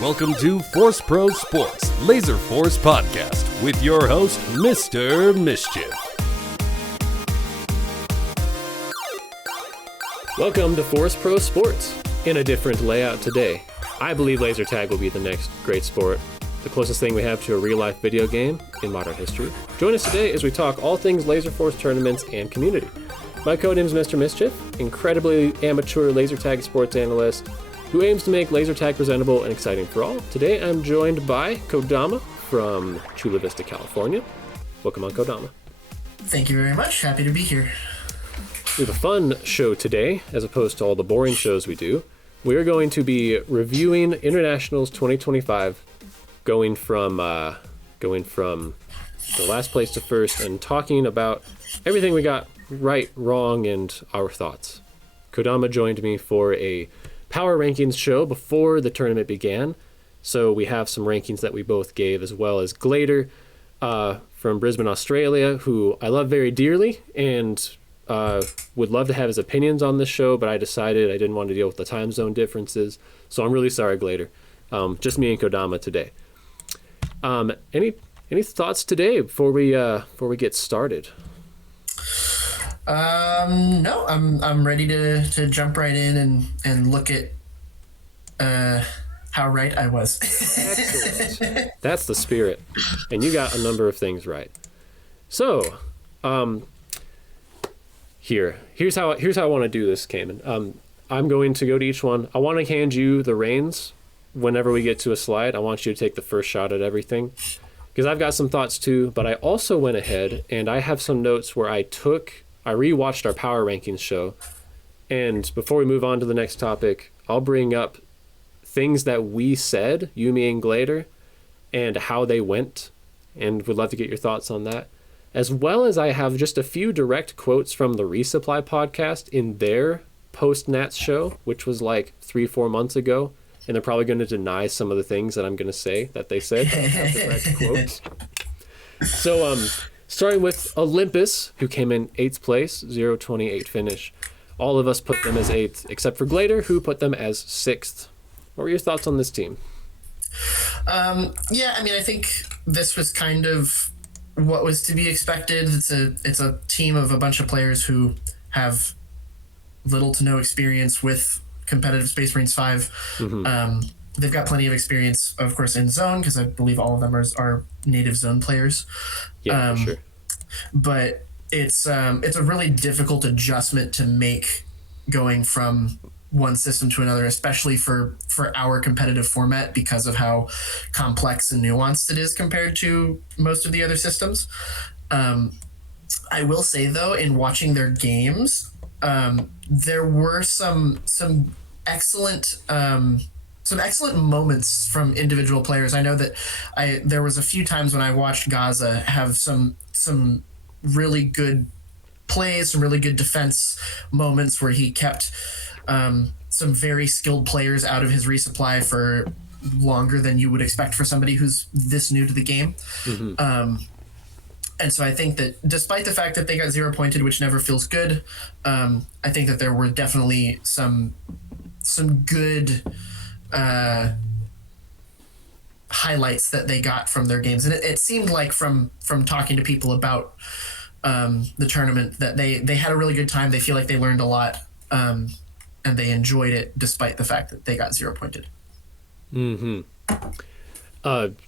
Welcome to Force Pro Sports Laserforce Podcast with your host, Mr. Mischief. Welcome to Force Pro Sports. In a different layout today, I believe laser tag will be the next great sport, the closest thing we have to a real-life video game in modern history. Join us today as we talk all things Laserforce tournaments and community. My codename is Mr. Mischief, incredibly amateur laser tag sports analyst who aims to make laser tag presentable and exciting for all. Today I'm joined by Kodama from Chula Vista, California. Welcome on, Kodama. Thank you very much. Happy to be here. We have a fun show today, as opposed to all the boring shows we do. We are going to be reviewing Internationals 2025, going from the last place to first, and talking about everything we got right, wrong, and our thoughts. Kodama joined me for a power rankings show before the tournament began, so we have some rankings that we both gave, as well as Glader from Brisbane, Australia, who I love very dearly, and would love to have his opinions on this show, but I decided I didn't want to deal with the time zone differences, so I'm really sorry, Glader. Just me and Kodama today. Any thoughts today before we get started? No, I'm ready to jump right in and look at how right I was. Excellent. That's the spirit, and you got a number of things right. So, here's how I want to do this, Cayman. I'm going to go to each one. I want to hand you the reins whenever we get to a slide. I want you to take the first shot at everything, because I've got some thoughts too, but I also went ahead and I have some notes where I rewatched our power rankings show, and before we move on to the next topic, I'll bring up things that we said, you, me, and Glader, and how they went, and would love to get your thoughts on that. As well as I have just a few direct quotes from the Resupply podcast in their post-Nats show, which was like 3-4 months ago, and they're probably going to deny some of the things that I'm going to say that they said. I have direct quotes. So, starting with Olympus, who came in 8th place, 0-28 finish. All of us put them as 8th, except for Glader, who put them as 6th. What were your thoughts on this team? I think this was kind of what was to be expected. It's a team of a bunch of players who have little to no experience with competitive Space Marines 5. Mm-hmm. They've got plenty of experience, of course, in Zone, because I believe all of them are native Zone players. Yeah, for sure. But it's a really difficult adjustment to make going from one system to another, especially for our competitive format, because of how complex and nuanced it is compared to most of the other systems. I will say, though, in watching their games, there were some excellent moments from individual players. I know that there was a few times when I watched Gaza have some really good plays, some really good defense moments where he kept some very skilled players out of his resupply for longer than you would expect for somebody who's this new to the game. Mm-hmm. And so I think that despite the fact that they got 0 pointed, which never feels good, I think that there were definitely some good highlights that they got from their games. And it seemed like from talking to people about the tournament that they had a really good time. They feel like they learned a lot, and they enjoyed it despite the fact that they got 0 pointed. Mm-hmm.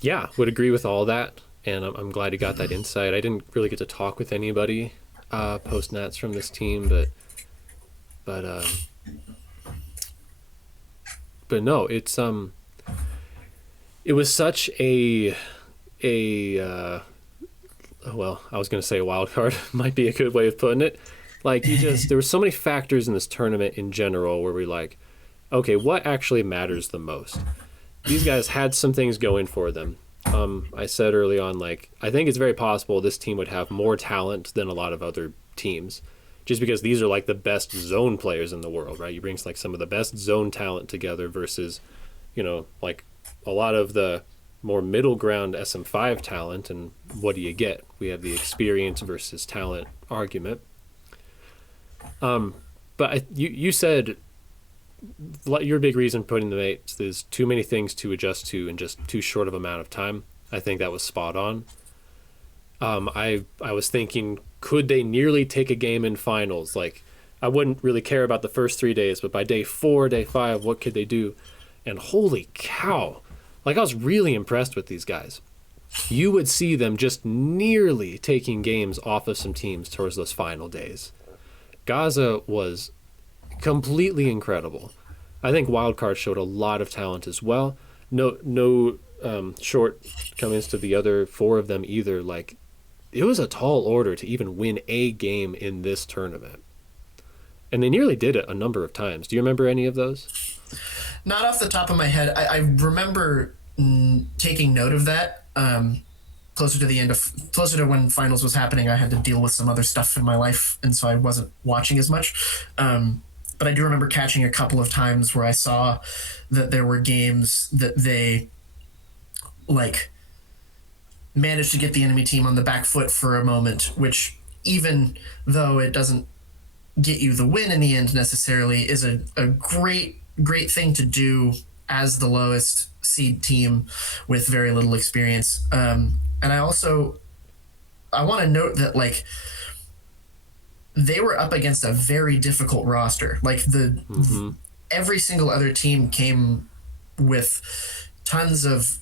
Yeah, would agree with all that. And I'm glad you got that insight. I didn't really get to talk with anybody post-Nats from this team, but no, it's it was such a well, I was going to say a wild card, might be a good way of putting it. Like, there were so many factors in this tournament in general where we're like, okay, what actually matters the most? These guys had some things going for them. I said early on, like, I think it's very possible this team would have more talent than a lot of other teams, just because these are like the best zone players in the world, right? You bring like some of the best zone talent together versus, like a lot of the more middle ground SM5 talent. And what do you get? We have the experience versus talent argument. But you said your big reason for putting them 8 is too many things to adjust to in just too short of amount of time. I think that was spot on. I was thinking, could they nearly take a game in finals? Like, I wouldn't really care about the first 3 days, but by day 4, day 5, what could they do? And holy cow, like, I was really impressed with these guys. You would see them just nearly taking games off of some teams towards those final days. Gaza was completely incredible. I think Wildcard showed a lot of talent as well. No shortcomings to the other 4 of them either. Like, it was a tall order to even win a game in this tournament. And they nearly did it a number of times. Do you remember any of those? Not off the top of my head. I remember taking note of that. Closer to when finals was happening, I had to deal with some other stuff in my life, and so I wasn't watching as much. But I do remember catching a couple of times where I saw that there were games that they like managed to get the enemy team on the back foot for a moment, which, even though it doesn't get you the win in the end necessarily, is a great thing to do as the lowest seed team with very little experience. And I want to note that, like, they were up against a very difficult roster. Like, every single other team came with tons of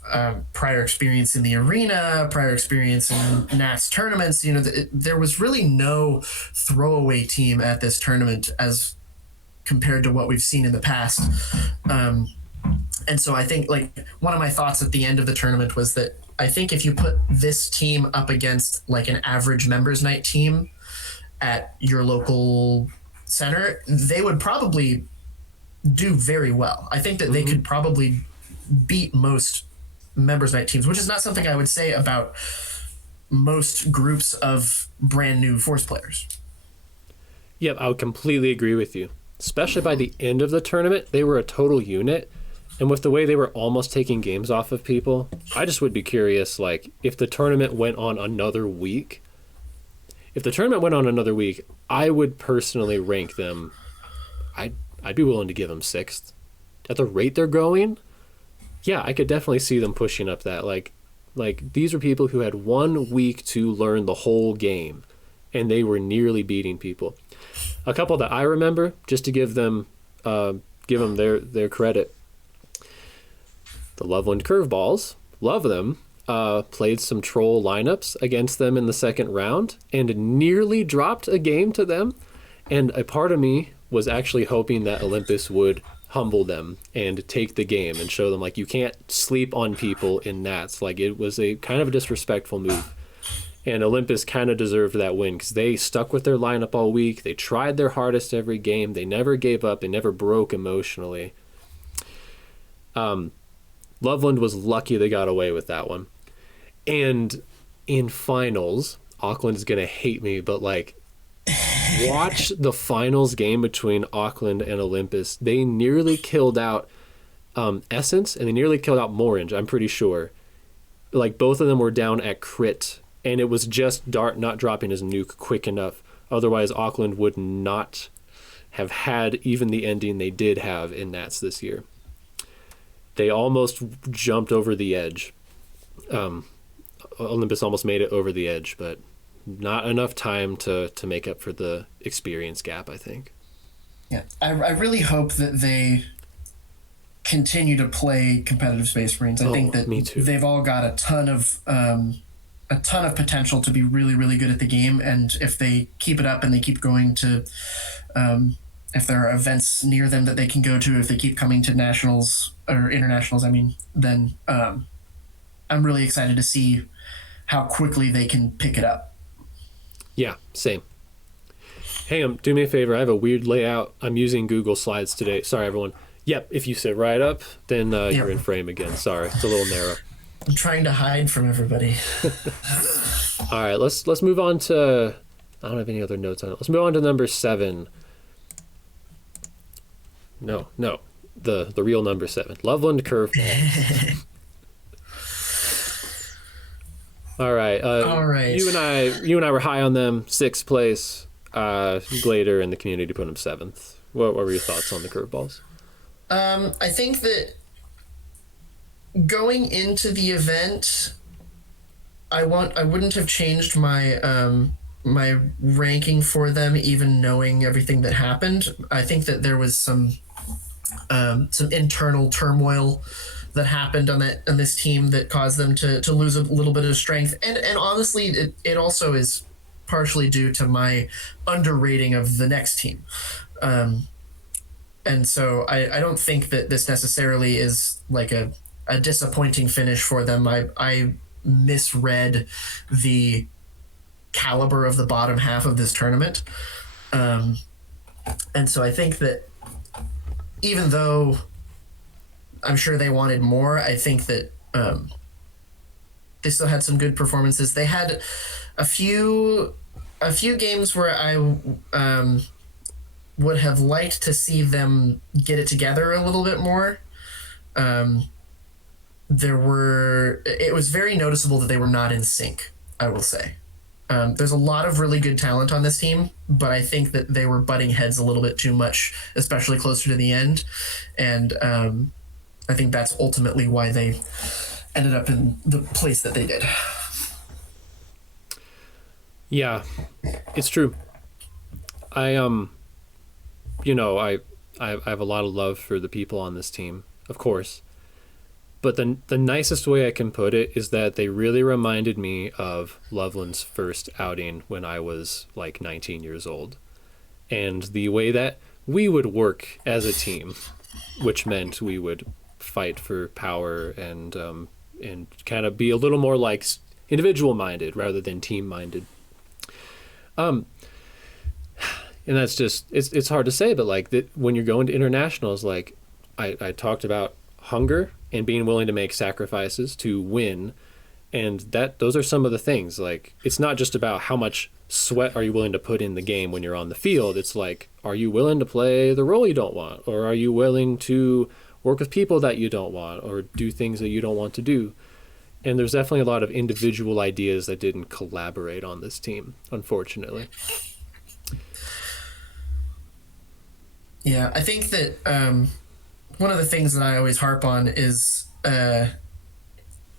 prior experience in the arena, prior experience in Nats tournaments. You know, there was really no throwaway team at this tournament as compared to what we've seen in the past. And so I think, like, one of my thoughts at the end of the tournament was that I think if you put this team up against, like, an average members night team at your local center, they would probably do very well. I think that they could probably beat most members night teams, which is not something I would say about most groups of brand new Force players. Yep, I would completely agree with you. Especially by the end of the tournament, they were a total unit. And with the way they were almost taking games off of people, I just would be curious, like, if the tournament went on another week. If the tournament went on another week, I would personally rank them. I'd be willing to give them 6th. At the rate they're going, yeah, I could definitely see them pushing up that. Like these were people who had 1 week to learn the whole game, and they were nearly beating people. A couple that I remember, just to give them their credit. The Loveland Curveballs, love them, played some troll lineups against them in the second round and nearly dropped a game to them. And a part of me was actually hoping that Olympus would humble them and take the game and show them, like, you can't sleep on people in Nats. Like, it was a kind of a disrespectful move. And Olympus kind of deserved that win because they stuck with their lineup all week. They tried their hardest every game. They never gave up. They never broke emotionally. Loveland was lucky they got away with that one. And in finals, Auckland is going to hate me, but, like, watch the finals game between Auckland and Olympus. They nearly killed out Essence, and they nearly killed out Morange, I'm pretty sure. Like, both of them were down at crit, and it was just Dart not dropping his nuke quick enough. Otherwise, Auckland would not have had even the ending they did have in Nats this year. They almost jumped over the edge. Olympus almost made it over the edge, but not enough time to make up for the experience gap, I think. Yeah, I really hope that they continue to play competitive Space Marines. I think that they've all got a ton of potential to be really, really good at the game, and if they keep it up and they keep going to if there are events near them that they can go to, if they keep coming to nationals or internationals, then I'm really excited to see how quickly they can pick it up. Yeah, same. Hey, do me a favor. I have a weird layout. I'm using Google Slides today. Sorry, everyone. Yep, if you sit right up, then you're in frame again. Sorry, it's a little narrow. I'm trying to hide from everybody. All right, let's move on to... I don't have any other notes on it. Let's move on to number 7. No, the real number 7. Loveland Curveballs. All right. All right. You and I were high on them. 6th place. Glader and the community put them 7th. What were your thoughts on the Curveballs? I think that going into the event, I wouldn't have changed my ranking for them, even knowing everything that happened. I think that there was some internal turmoil that happened on this team that caused them to lose a little bit of strength, and honestly, it also is partially due to my underrating of the next team. And so I don't think that this necessarily is like a disappointing finish for them. I misread the caliber of the bottom half of this tournament. And so I think that even though I'm sure they wanted more, I think that they still had some good performances. They had a few games where I would have liked to see them get it together a little bit more. It was very noticeable that they were not in sync, I will say. There's a lot of really good talent on this team, but I think that they were butting heads a little bit too much, especially closer to the end. And I think that's ultimately why they ended up in the place that they did. Yeah, it's true. I have a lot of love for the people on this team, of course. But the nicest way I can put it is that they really reminded me of Loveland's first outing when I was like 19 years old. And the way that we would work as a team, which meant we would fight for power and kind of be a little more like individual minded rather than team minded. And that's just it's hard to say, but like when you're going to internationals, like I talked about hunger and being willing to make sacrifices to win, and those are some of the things. Like, it's not just about how much sweat are you willing to put in the game when you're on the field. It's like, are you willing to play the role you don't want, or are you willing to work with people that you don't want, or do things that you don't want to do? And there's definitely a lot of individual ideas that didn't collaborate on this team, unfortunately. Yeah, I think that one of the things that I always harp on is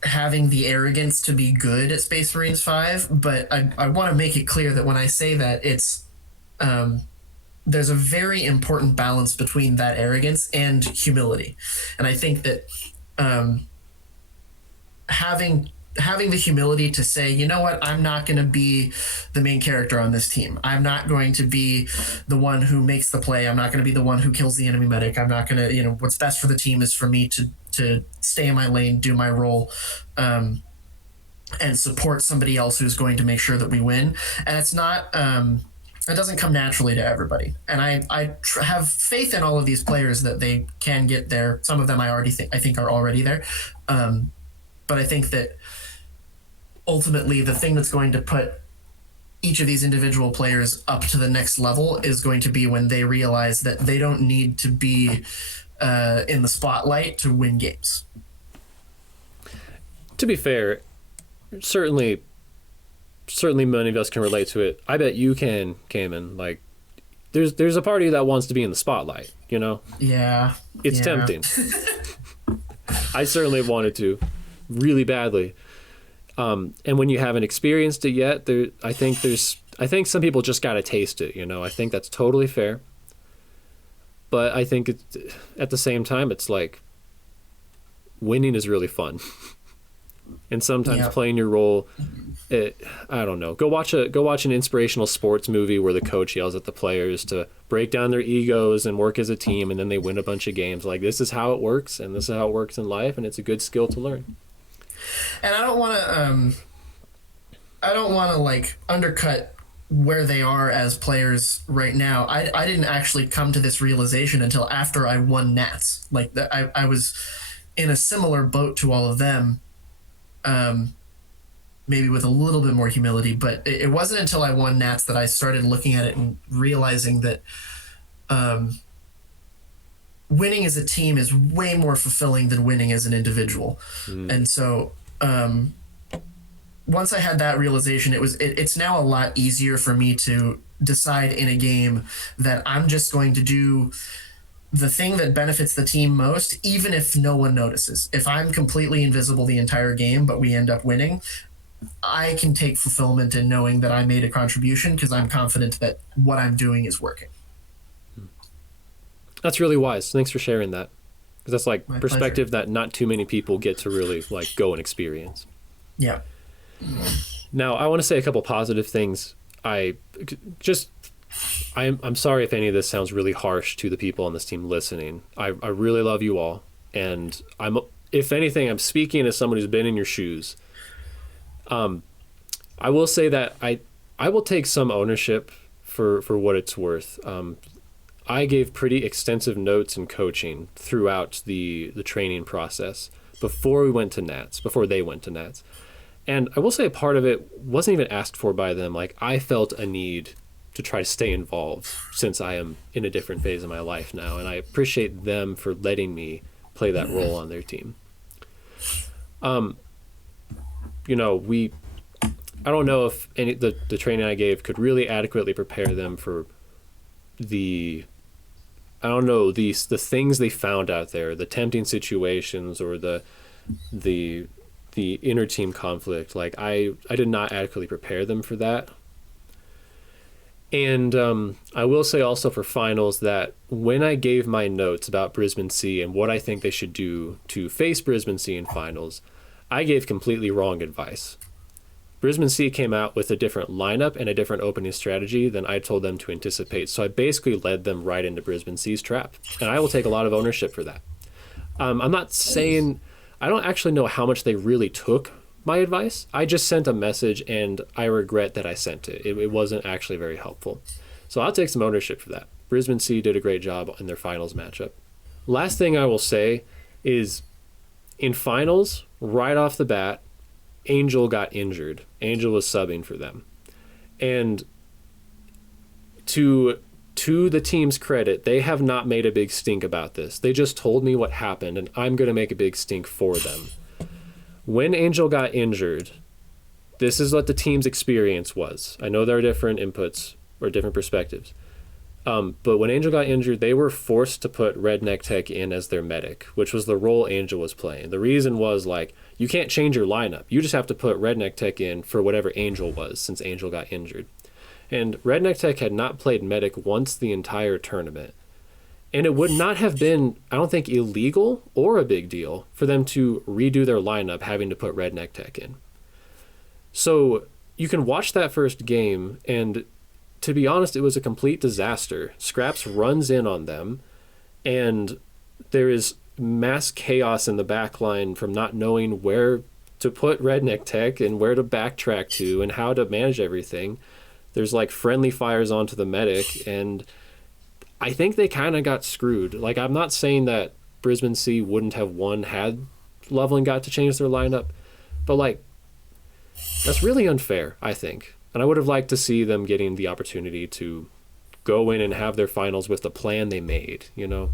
having the arrogance to be good at Space Marines 5, but I want to make it clear that when I say that, it's there's a very important balance between that arrogance and humility. And I think that having the humility to say, you know what, I'm not going to be the main character on this team. I'm not going to be the one who makes the play. I'm not going to be the one who kills the enemy medic. I'm not going to, what's best for the team is for me to stay in my lane, do my role, and support somebody else who's going to make sure that we win. And it's not, it doesn't come naturally to everybody. And I have faith in all of these players that they can get there. Some of them I think are already there. But I think that ultimately the thing that's going to put each of these individual players up to the next level is going to be when they realize that they don't need to be in the spotlight to win games. To be fair, certainly many of us can relate to it. I bet you can, Cayman. Like, there's a party that wants to be in the spotlight, Yeah. It's tempting. I certainly wanted to, really badly. And when you haven't experienced it yet, I think some people just got to taste it, I think that's totally fair. But I think at the same time, it's like winning is really fun. And sometimes playing your role, I don't know. Go watch an inspirational sports movie where the coach yells at the players to break down their egos and work as a team, and then they win a bunch of games. Like, this is how it works, and this is how it works in life, and it's a good skill to learn. And I don't want to like undercut where they are as players right now. I didn't actually come to this realization until after I won Nats. Like, I was in a similar boat to all of them. Maybe with a little bit more humility, but it wasn't until I won Nats that I started looking at it and realizing that winning as a team is way more fulfilling than winning as an individual. And so once I had that realization, it's now a lot easier for me to decide in a game that I'm just going to do the thing that benefits the team most, even if no one notices. If I'm completely invisible the entire game, but we end up winning, I can take fulfillment in knowing that I made a contribution because I'm confident that what I'm doing is working. That's really wise. Thanks for sharing that. Because that's like My perspective pleasure. that not too many people get to really like go and experience. Yeah. Now, I want to say a couple positive things. I'm sorry if any of this sounds really harsh to the people on this team listening. I really love you all, and if anything, I'm speaking as someone who's been in your shoes. I will say that I will take some ownership for what it's worth. I gave pretty extensive notes and coaching throughout the training process before they went to Nats. And I will say a part of it wasn't even asked for by them. Like, I felt a need to try to stay involved since I am in a different phase of my life now. And I appreciate them for letting me play that role on their team. You know, I don't know if the training I gave could really adequately prepare them for the things they found out there, the tempting situations or the inner team conflict. Like, I did not adequately prepare them for that. And I will say also for finals that when I gave my notes about Brisbane C and what I think they should do to face Brisbane C in finals, I gave completely wrong advice. Brisbane C came out with a different lineup and a different opening strategy than I told them to anticipate. So I basically led them right into Brisbane C's trap. And I will take a lot of ownership for that. I'm not saying, I don't actually know how much they really took my advice. I just sent a message and I regret that I sent it. It wasn't actually very helpful. So I'll take some ownership for that. Brisbane C did a great job in their finals matchup. Last thing I will say is in finals, right off the bat, Angel got injured. Angel was subbing for them. And to the team's credit, they have not made a big stink about this. They just told me what happened, and I'm going to make a big stink for them. When Angel got injured, this is what the team's experience was. I know there are different inputs or different perspectives. But when Angel got injured, they were forced to put Redneck Tech in as their medic, which was the role Angel was playing. The reason was, like, you can't change your lineup. You just have to put Redneck Tech in for whatever Angel was, since Angel got injured. And Redneck Tech had not played medic once the entire tournament. And it would not have been, I don't think, illegal or a big deal for them to redo their lineup having to put Redneck Tech in. So you can watch that first game, and to be honest, it was a complete disaster. Scraps runs in on them, and there is mass chaos in the back line from not knowing where to put Redneck Tech and where to backtrack to and how to manage everything. There's like friendly fires onto the medic, and I think they kind of got screwed. Like, I'm not saying that Brisbane C wouldn't have won had Loveland got to change their lineup, but like, that's really unfair, I think. And I would have liked to see them getting the opportunity to go in and have their finals with the plan they made, you know?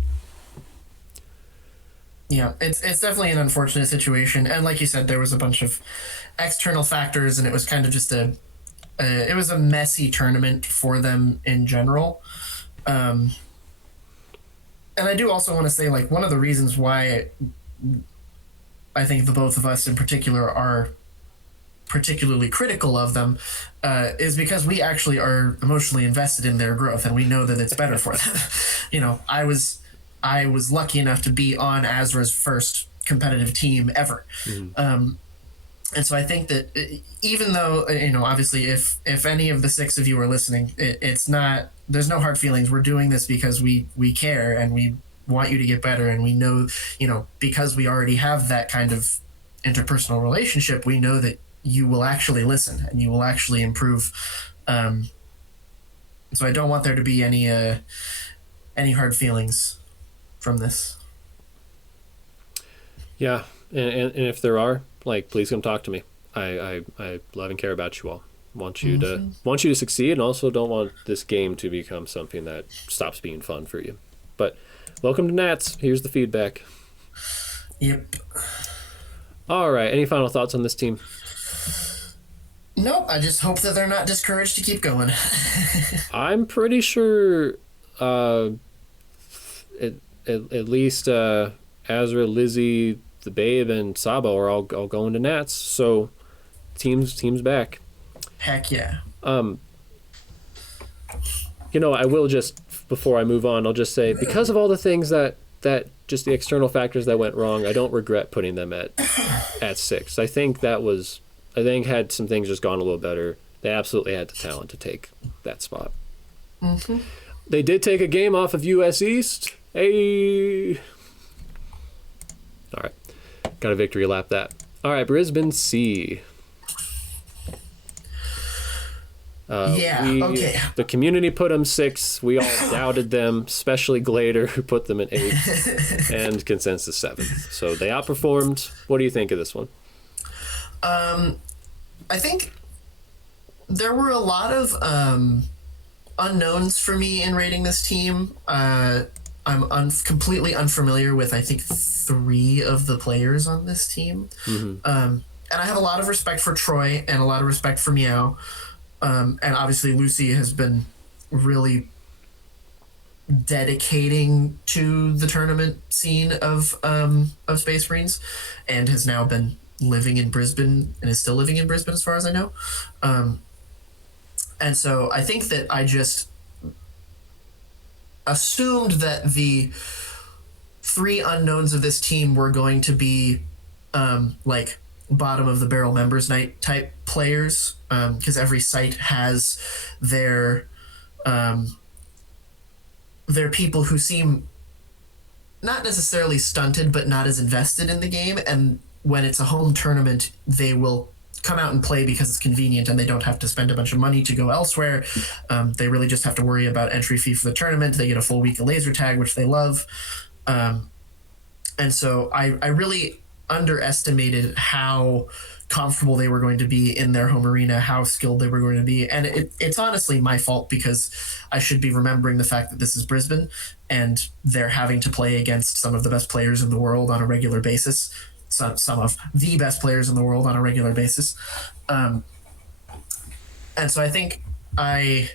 Yeah, it's definitely an unfortunate situation. And like you said, there was a bunch of external factors, and it was kind of just it was a messy tournament for them in general. And I do also want to say, like, one of the reasons why I think the both of us in particular are particularly critical of them is because we actually are emotionally invested in their growth, and we know that it's better for them. You know, I was lucky enough to be on Azra's first competitive team ever. Mm-hmm. And so I think that even though, you know, obviously if any of the six of you are listening, it's not, there's no hard feelings. We're doing this because we care and we want you to get better. And we know, you know, because we already have that kind of interpersonal relationship, we know that you will actually listen and you will actually improve. So I don't want there to be any hard feelings from this. Yeah. And if there are, like, please come talk to me. I love and care about you all. Want you to succeed, and also don't want this game to become something that stops being fun for you. But welcome to Nats. Here's the feedback. Yep. All right. Any final thoughts on this team? Nope. I just hope that they're not discouraged to keep going. I'm pretty sure at least Azra, Lizzie, the Babe, and Sabo are all going to Nats. So teams back. Heck yeah. I will just, before I move on, I'll just say, because of all the things that just the external factors that went wrong, I don't regret putting them at 6. I think had some things just gone a little better, they absolutely had the talent to take that spot. Mm-hmm. They did take a game off of US East. Hey. All right. Got a victory lap that. All right, Brisbane C. Okay. The community put them 6. We all doubted them, especially Glader, who put them at 8, and consensus 7th. So they outperformed. What do you think of this one? I think there were a lot of unknowns for me in rating this team. I'm completely unfamiliar with, I think, 3 of the players on this team. Mm-hmm. And I have a lot of respect for Troy and a lot of respect for Meow. And obviously Lucy has been really dedicating to the tournament scene of Space Marines, and has now been living in Brisbane and is still living in Brisbane as far as I know. And so I think that I just assumed that the 3 unknowns of this team were going to be like bottom of the barrel members night type players, because every site has their people who seem not necessarily stunted but not as invested in the game, and when it's a home tournament they will come out and play because it's convenient and they don't have to spend a bunch of money to go elsewhere. They really just have to worry about entry fee for the tournament. They get a full week of laser tag, which they love. And so I really underestimated how comfortable they were going to be in their home arena, how skilled they were going to be. And it's honestly my fault, because I should be remembering the fact that this is Brisbane and they're having to play against some of the best players in the world on a regular basis. Some of the best players in the world on a regular basis. And so I think I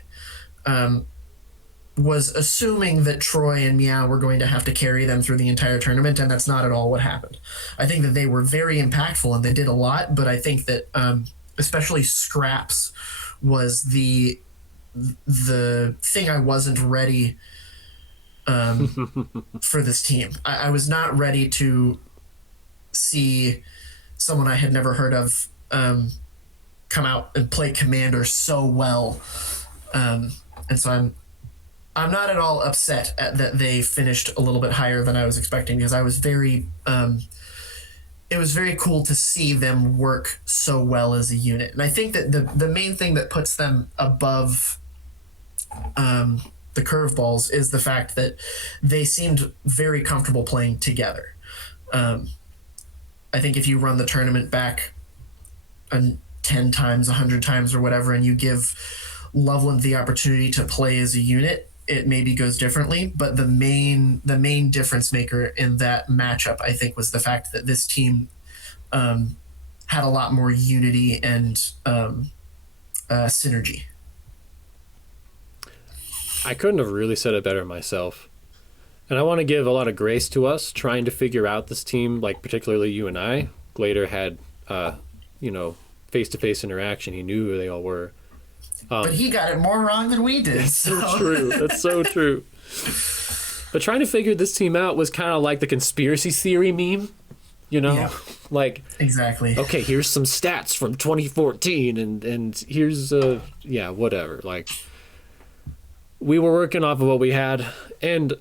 was assuming that Troy and Meow were going to have to carry them through the entire tournament, and that's not at all what happened. I think that they were very impactful and they did a lot, but I think that especially Scraps was the thing I wasn't ready for this team. I was not ready to see someone I had never heard of come out and play Commander so well. And so I'm not at all upset that they finished a little bit higher than I was expecting, because I was very it was very cool to see them work so well as a unit. And I think that the main thing that puts them above the curveballs is the fact that they seemed very comfortable playing together. I think if you run the tournament back 10 times, 100 times or whatever, and you give Loveland the opportunity to play as a unit, it maybe goes differently. But the main difference maker in that matchup, I think, was the fact that this team had a lot more unity and synergy. I couldn't have really said it better myself. And I want to give a lot of grace to us trying to figure out this team, like particularly you and I. Glader had, face-to-face interaction. He knew who they all were. But he got it more wrong than we did. That's so true. That's so true. But trying to figure this team out was kind of like the conspiracy theory meme, Yeah. Like, exactly. Okay, here's some stats from 2014, and here's whatever. Like, we were working off of what we had, and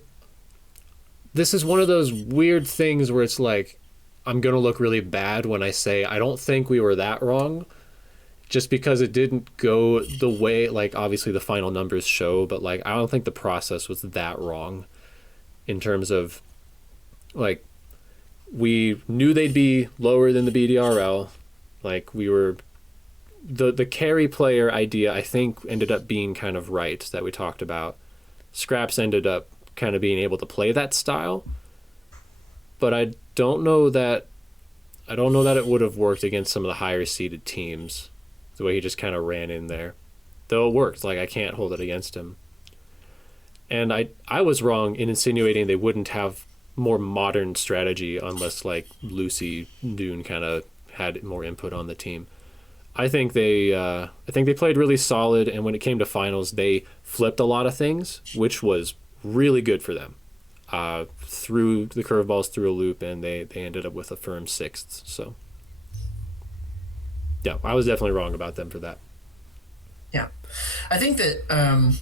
this is one of those weird things where it's like, I'm going to look really bad when I say I don't think we were that wrong, just because it didn't go the way, like, obviously the final numbers show, but, like, I don't think the process was that wrong in terms of, like, we knew they'd be lower than the BDRL. Like, we were... The carry player idea, I think, ended up being kind of right, that we talked about. Scraps ended up kind of being able to play that style, but I don't know that it would have worked against some of the higher seeded teams, the way he just kind of ran in there. Though it worked, like, I can't hold it against him. And I was wrong in insinuating they wouldn't have more modern strategy unless like Lucy Dune kind of had more input on the team. I think they played really solid, and when it came to finals, they flipped a lot of things, which was really good for them. Threw the curveballs through a loop, and they ended up with a firm sixth. So, yeah, I was definitely wrong about them for that. Yeah, I think that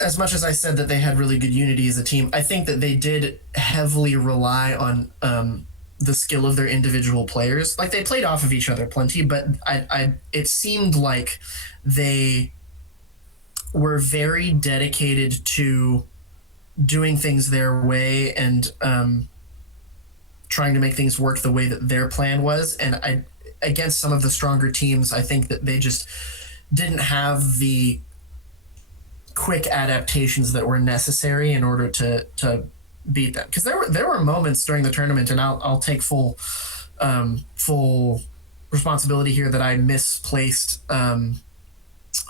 as much as I said that they had really good unity as a team, I think that they did heavily rely on the skill of their individual players. Like, they played off of each other plenty, but it seemed like they were very dedicated to doing things their way and trying to make things work the way that their plan was. And against some of the stronger teams, I think that they just didn't have the quick adaptations that were necessary in order to beat them. Because there were moments during the tournament, and I'll take full responsibility here that I misplaced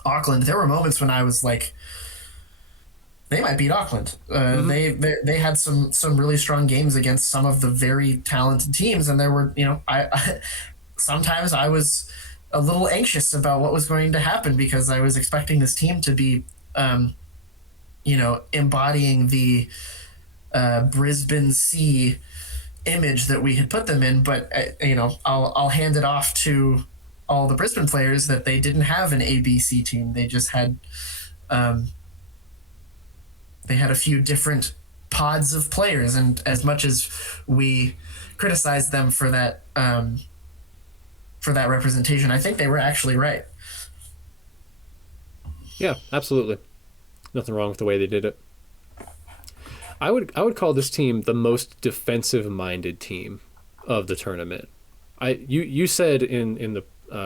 Auckland. There were moments when I was like, they might beat Auckland. They had some really strong games against some of the very talented teams, and there were, I sometimes I was a little anxious about what was going to happen because I was expecting this team to be embodying the Brisbane Sea image that we had put them in, but I'll hand it off to all the Brisbane players that they didn't have an ABC team. They just had they had a few different pods of players, and as much as we criticized them for that representation, I think they were actually right. Yeah, absolutely. Nothing wrong with the way they did it. I would call this team the most defensive-minded team of the tournament. You said in the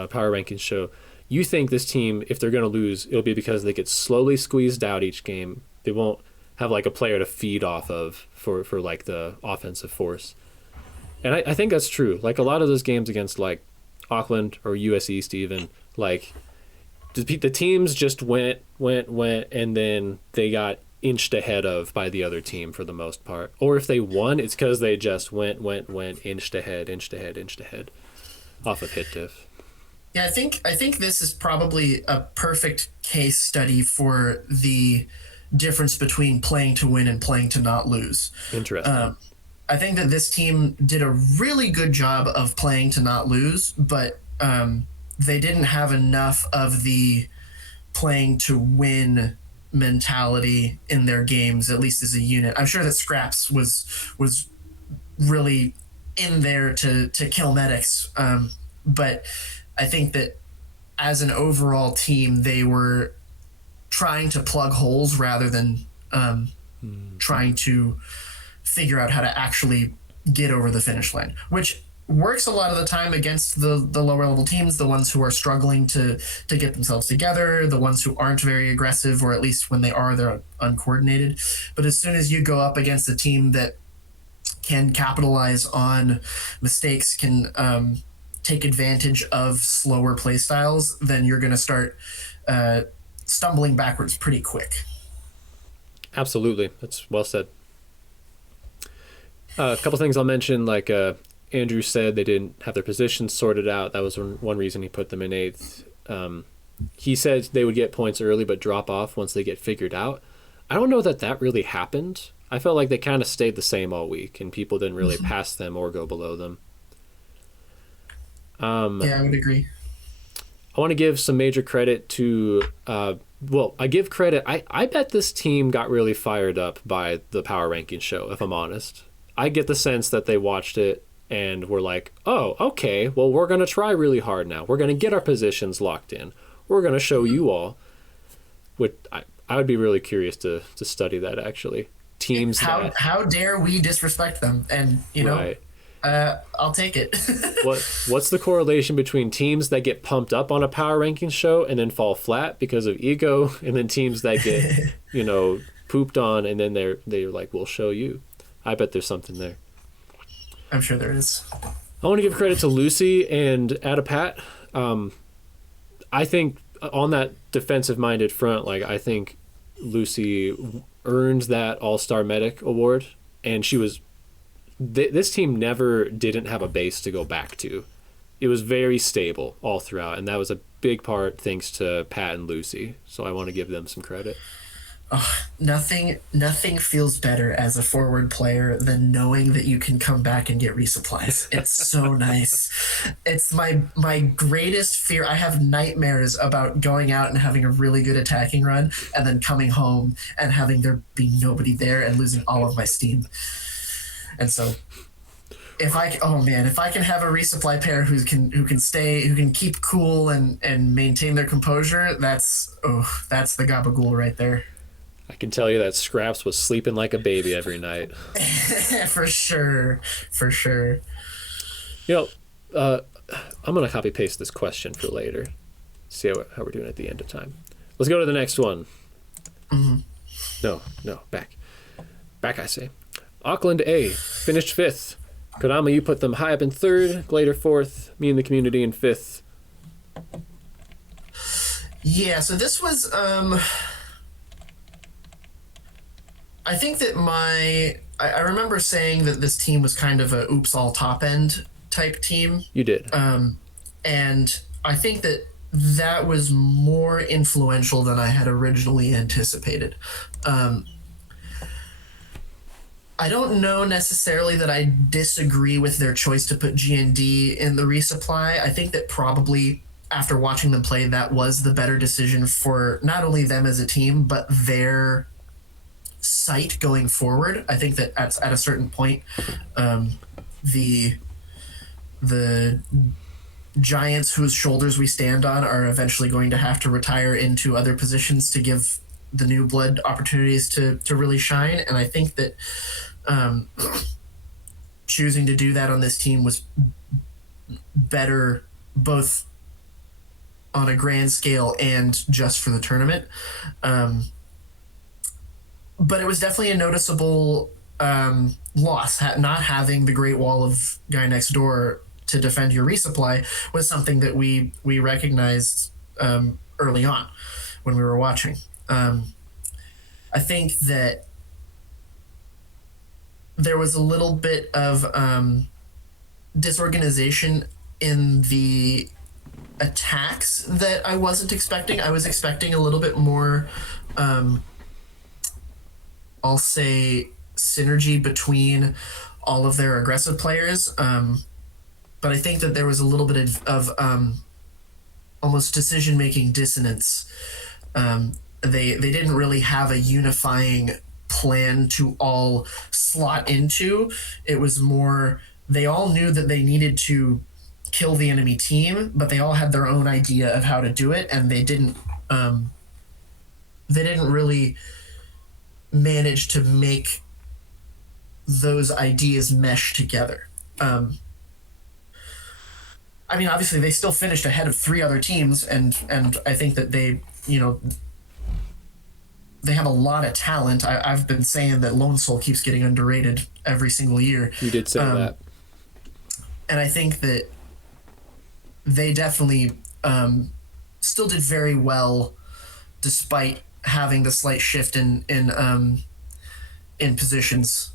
Power Rankings show, you think this team, if they're going to lose, it'll be because they get slowly squeezed out each game. They won't have like a player to feed off of for like the offensive force. And I think that's true. Like a lot of those games against like Auckland or US East even, like the teams just went, and then they got inched ahead of by the other team for the most part. Or if they won, it's because they just went, inched ahead off of hit diff. Yeah, I think this is probably a perfect case study for the difference between playing to win and playing to not lose. Interesting. I think that this team did a really good job of playing to not lose, but they didn't have enough of the playing to win mentality in their games, at least as a unit. I'm sure that Scraps was really in there to kill medics, but I think that as an overall team, they were trying to plug holes rather than trying to figure out how to actually get over the finish line, which works a lot of the time against the lower level teams, the ones who are struggling to get themselves together, the ones who aren't very aggressive, or at least when they are, they're uncoordinated. But as soon as you go up against a team that can capitalize on mistakes, can take advantage of slower play styles, then you're going to start stumbling backwards pretty quick. Absolutely. That's well said. A couple things I'll mention, like Andrew said they didn't have their positions sorted out. That was one reason he put them in 8th. He said they would get points early but drop off once they get figured out. I don't know that really happened. I felt like they kind of stayed the same all week, and people didn't really pass them or go below them. Yeah, I would agree. I want to give some major credit to I give credit. I bet this team got really fired up by the Power Rankings show, if I'm honest. I get the sense that they watched it and were like, oh, okay, well, we're going to try really hard now. We're going to get our positions locked in. We're going to show you all. I would be really curious to study that, actually. Teams how dare we disrespect them? And, right. I'll take it. What's the correlation between teams that get pumped up on a Power Rankings show and then fall flat because of ego, and then teams that get pooped on and then they're like, we'll show you? I bet there's something there. I'm sure there is. I want to give credit to Lucy and Adapat. I think on that defensive-minded front, like I think Lucy earned that All-Star Medic award, and she was. This team never didn't have a base to go back to. It was very stable all throughout, and that was a big part thanks to Pat and Lucy. So I want to give them some credit. Oh, nothing feels better as a forward player than knowing that you can come back and get resupplies. It's so nice. It's my greatest fear. I have nightmares about going out and having a really good attacking run and then coming home and having there be nobody there and losing all of my steam. And so if I can have a resupply pair who can keep cool and maintain their composure, that's the gabagool right there. I can tell you that Scraps was sleeping like a baby every night. For sure. You know, I'm going to copy paste this question for later. See how we're doing at the end of time. Let's go to the next one. Mm-hmm. No, back. Back, I say. Auckland A, finished 5th. Kodama, you put them high up in 3rd. Glader 4th. Me and the community in 5th. Yeah, so this was... I think that I remember saying that this team was kind of a oops all top end type team. You did. And I think that was more influential than I had originally anticipated. I don't know necessarily that I disagree with their choice to put G&D in the resupply. I think that probably after watching them play, that was the better decision for not only them as a team, but their sight going forward. I think that at a certain point, the giants whose shoulders we stand on are eventually going to have to retire into other positions to give the new blood opportunities to really shine. And I think that choosing to do that on this team was better both on a grand scale and just for the tournament. But it was definitely a noticeable loss. Not having the Great Wall of Guy Next Door to defend your resupply was something that we recognized early on when we were watching. I think that there was a little bit of disorganization in the attacks that I wasn't expecting. I was expecting a little bit more, I'll say, synergy between all of their aggressive players. But I think that there was a little bit of almost decision-making dissonance. They didn't really have a unifying plan to all slot into. It was more, they all knew that they needed to kill the enemy team, but they all had their own idea of how to do it, and they didn't really manage to make those ideas mesh together. I mean, obviously they still finished ahead of 3 other teams, and I think that they have a lot of talent. I've been saying that Lone Soul keeps getting underrated every single year. You did say that. And I think that they definitely still did very well despite having the slight shift in positions.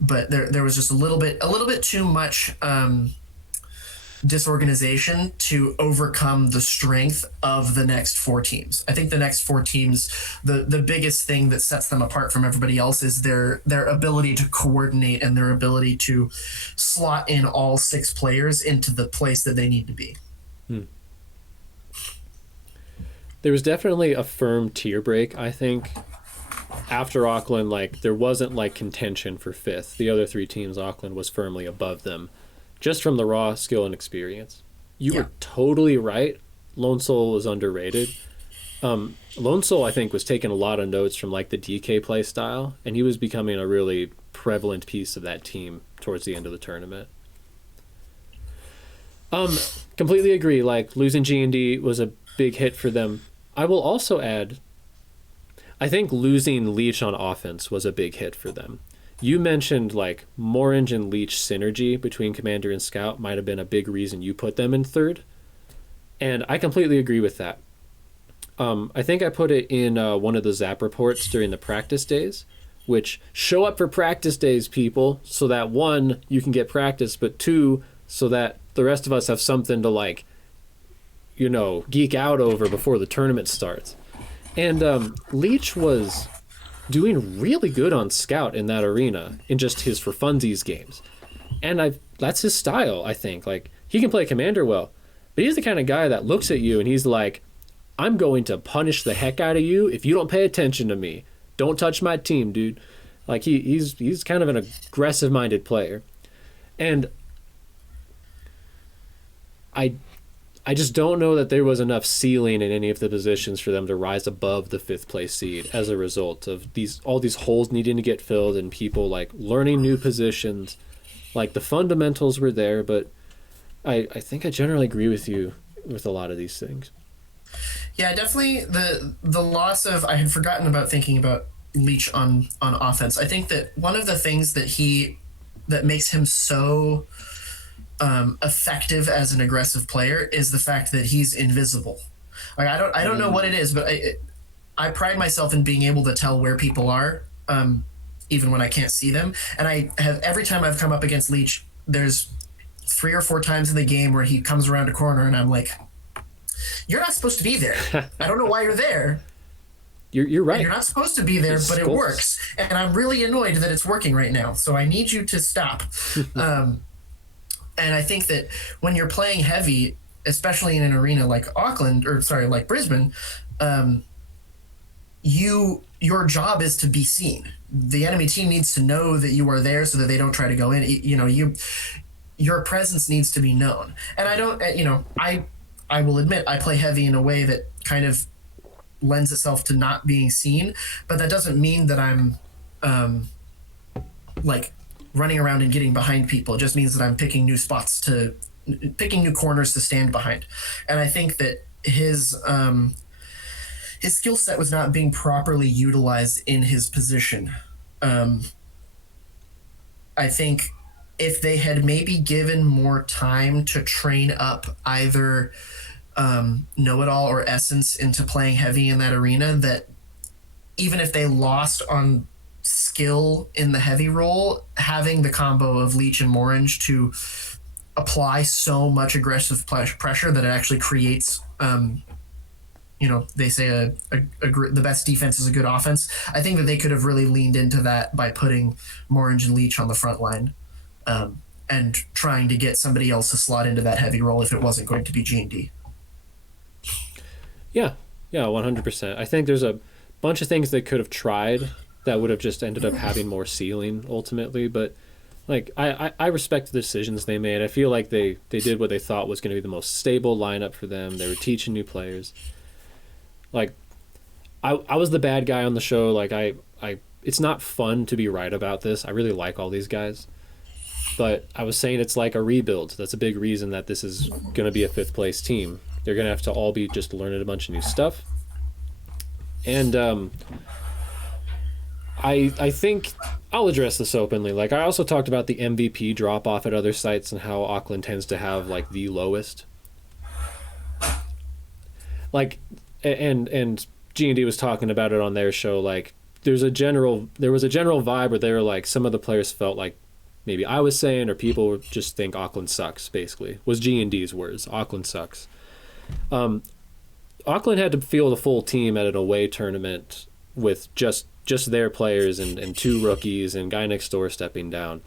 But there was just a little bit too much disorganization to overcome the strength of the next 4 teams. I think the next 4 teams, the biggest thing that sets them apart from everybody else is their ability to coordinate and their ability to slot in all 6 players into the place that they need to be. There was definitely a firm tier break, I think. After Auckland, there wasn't contention for 5th. The other 3 teams, Auckland was firmly above them, just from the raw skill and experience. You were totally right. Lone Soul was underrated. Lone Soul, I think, was taking a lot of notes from the DK play style, and he was becoming a really prevalent piece of that team towards the end of the tournament. Completely agree. Losing G&D was a big hit for them. I will also add, I think losing Leech on offense was a big hit for them. You mentioned Morange and Leech synergy between Commander and Scout might have been a big reason you put them in 3rd. And I completely agree with that. I think I put it in one of the Zap reports during the practice days, which show up for practice days, people, so that one, you can get practice, but two, so that the rest of us have something to like, you know, geek out over before the tournament starts. And Leech was doing really good on Scout in that arena in just his for funsies games. And that's his style, I think. Like, he can play Commander well, but he's the kind of guy that looks at you and he's like, I'm going to punish the heck out of you if you don't pay attention to me. Don't touch my team, dude. Like, he's kind of an aggressive-minded player. And I just don't know that there was enough ceiling in any of the positions for them to rise above the 5th place seed as a result of all these holes needing to get filled and people like learning new positions. Like, the fundamentals were there, but I think I generally agree with you with a lot of these things. Yeah, definitely the loss of, I had forgotten about thinking about Leech on offense. I think that one of the things that makes him so effective as an aggressive player is the fact that he's invisible. Like, I don't know what it is, but I pride myself in being able to tell where people are, even when I can't see them. And I have, every time I've come up against Leech, there's 3 or 4 times in the game where he comes around a corner and I'm like, you're not supposed to be there. I don't know why you're there. You're right. You're not supposed to be there, but it works. And I'm really annoyed that it's working right now. So I need you to stop. And I think that when you're playing heavy, especially in an arena like like Brisbane, your job is to be seen. The enemy team needs to know that you are there so that they don't try to go in. Your presence needs to be known. And I will admit I play heavy in a way that kind of lends itself to not being seen, but that doesn't mean that I'm like running around and getting behind people. It just means that I'm picking new corners to stand behind. And I think that his skill set was not being properly utilized in his position. I think if they had maybe given more time to train up either Know-It-All or Essence into playing heavy in that arena, that even if they lost on skill in the heavy role, having the combo of Leech and Morange to apply so much aggressive pressure that it actually creates, they say the best defense is a good offense. I think that they could have really leaned into that by putting Morange and Leech on the front line. And trying to get somebody else to slot into that heavy role if it wasn't going to be G&D. Yeah, 100%. I think there's a bunch of things they could have tried that would have just ended up having more ceiling ultimately. But like, I respect the decisions they made. I feel like they did what they thought was going to be the most stable lineup for them. They were teaching new players. Like, I was the bad guy on the show. Like, it's not fun to be right about this. I really like all these guys. But I was saying it's like a rebuild. That's a big reason that this is going to be a 5th place team. They're going to have to all be just learning a bunch of new stuff. And I think I'll address this openly. Like, I also talked about the MVP drop off at other sites and how Auckland tends to have like the lowest. Like, and G&D was talking about it on their show. Like, there was a general vibe where they were like, some of the players felt like maybe I was saying, or people just think Auckland sucks, basically, was G&D's words. Auckland sucks. Auckland had to field a full team at an away tournament with just their players and 2 rookies and guy next door stepping down.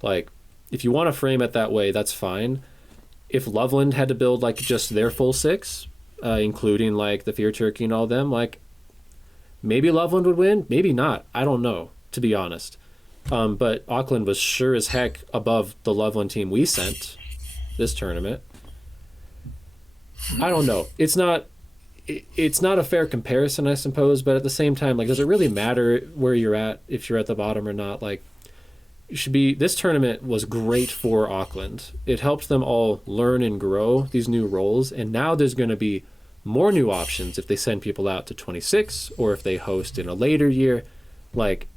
Like, if you want to frame it that way, that's fine. If Loveland had to build like just their full 6, including like the Fear Turkey and all them, like, maybe Loveland would win, maybe not. I don't know, to be honest. But Auckland was sure as heck above the Loveland team we sent this tournament. I don't know. It's not a fair comparison, I suppose, but at the same time, like, does it really matter where you're at, if you're at the bottom or not? Like, this tournament was great for Auckland. It helped them all learn and grow these new roles, and now there's going to be more new options if they send people out to 26 or if they host in a later year. Like,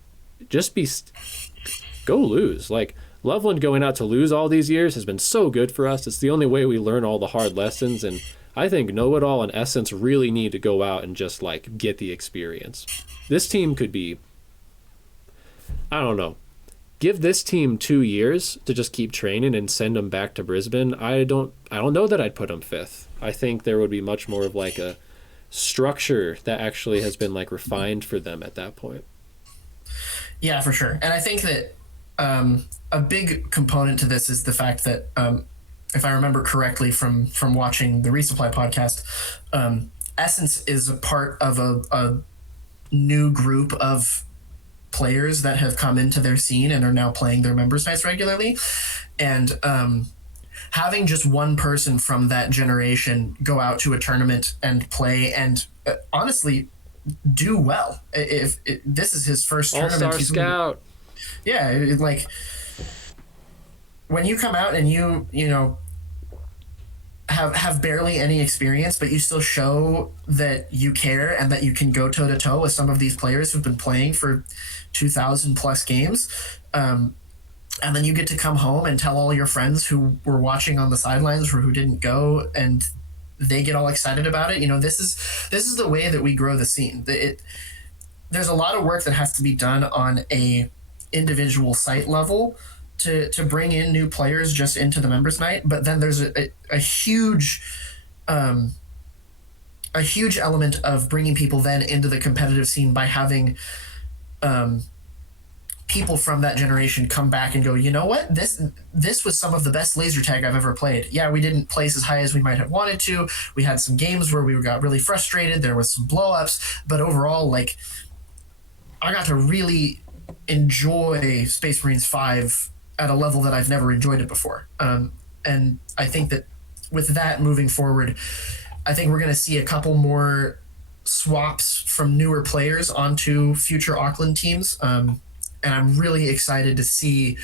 go lose. Like, Loveland going out to lose all these years has been so good for us. It's the only way we learn all the hard lessons, and I think Know-It-All and Essence really need to go out and just like get the experience. This team could be, I don't know, give this team 2 years to just keep training and send them back to Brisbane. I don't know that I'd put them 5th. I think there would be much more of like a structure that actually has been like refined for them at that point. Yeah, for sure. And I think that a big component to this is the fact that, if I remember correctly from watching the Resupply podcast, Essence is a part of a new group of players that have come into their scene and are now playing their members nights regularly. And having just one person from that generation go out to a tournament and play and honestly do well. If this is his first tournament, All-Star Scout. Like when you come out and you know have barely any experience, but you still show that you care and that you can go toe to toe with some of these players who've been playing for 2,000 plus games. And then you get to come home and tell all your friends who were watching on the sidelines or who didn't go, and they get all excited about it. You know, this is the way that we grow the scene. There's a lot of work that has to be done on a individual site level to bring in new players just into the members night, but then there's a huge element of bringing people then into the competitive scene by having people from that generation come back and go, you know what, this was some of the best laser tag I've ever played. Yeah, we didn't place as high as we might have wanted to. We had some games where we got really frustrated. There was some blow-ups, but overall, like, I got to really enjoy Space Marines 5 at a level that I've never enjoyed it before. And I think that with that moving forward, I think we're going to see a couple more swaps from newer players onto future Auckland teams. And I'm really excited to see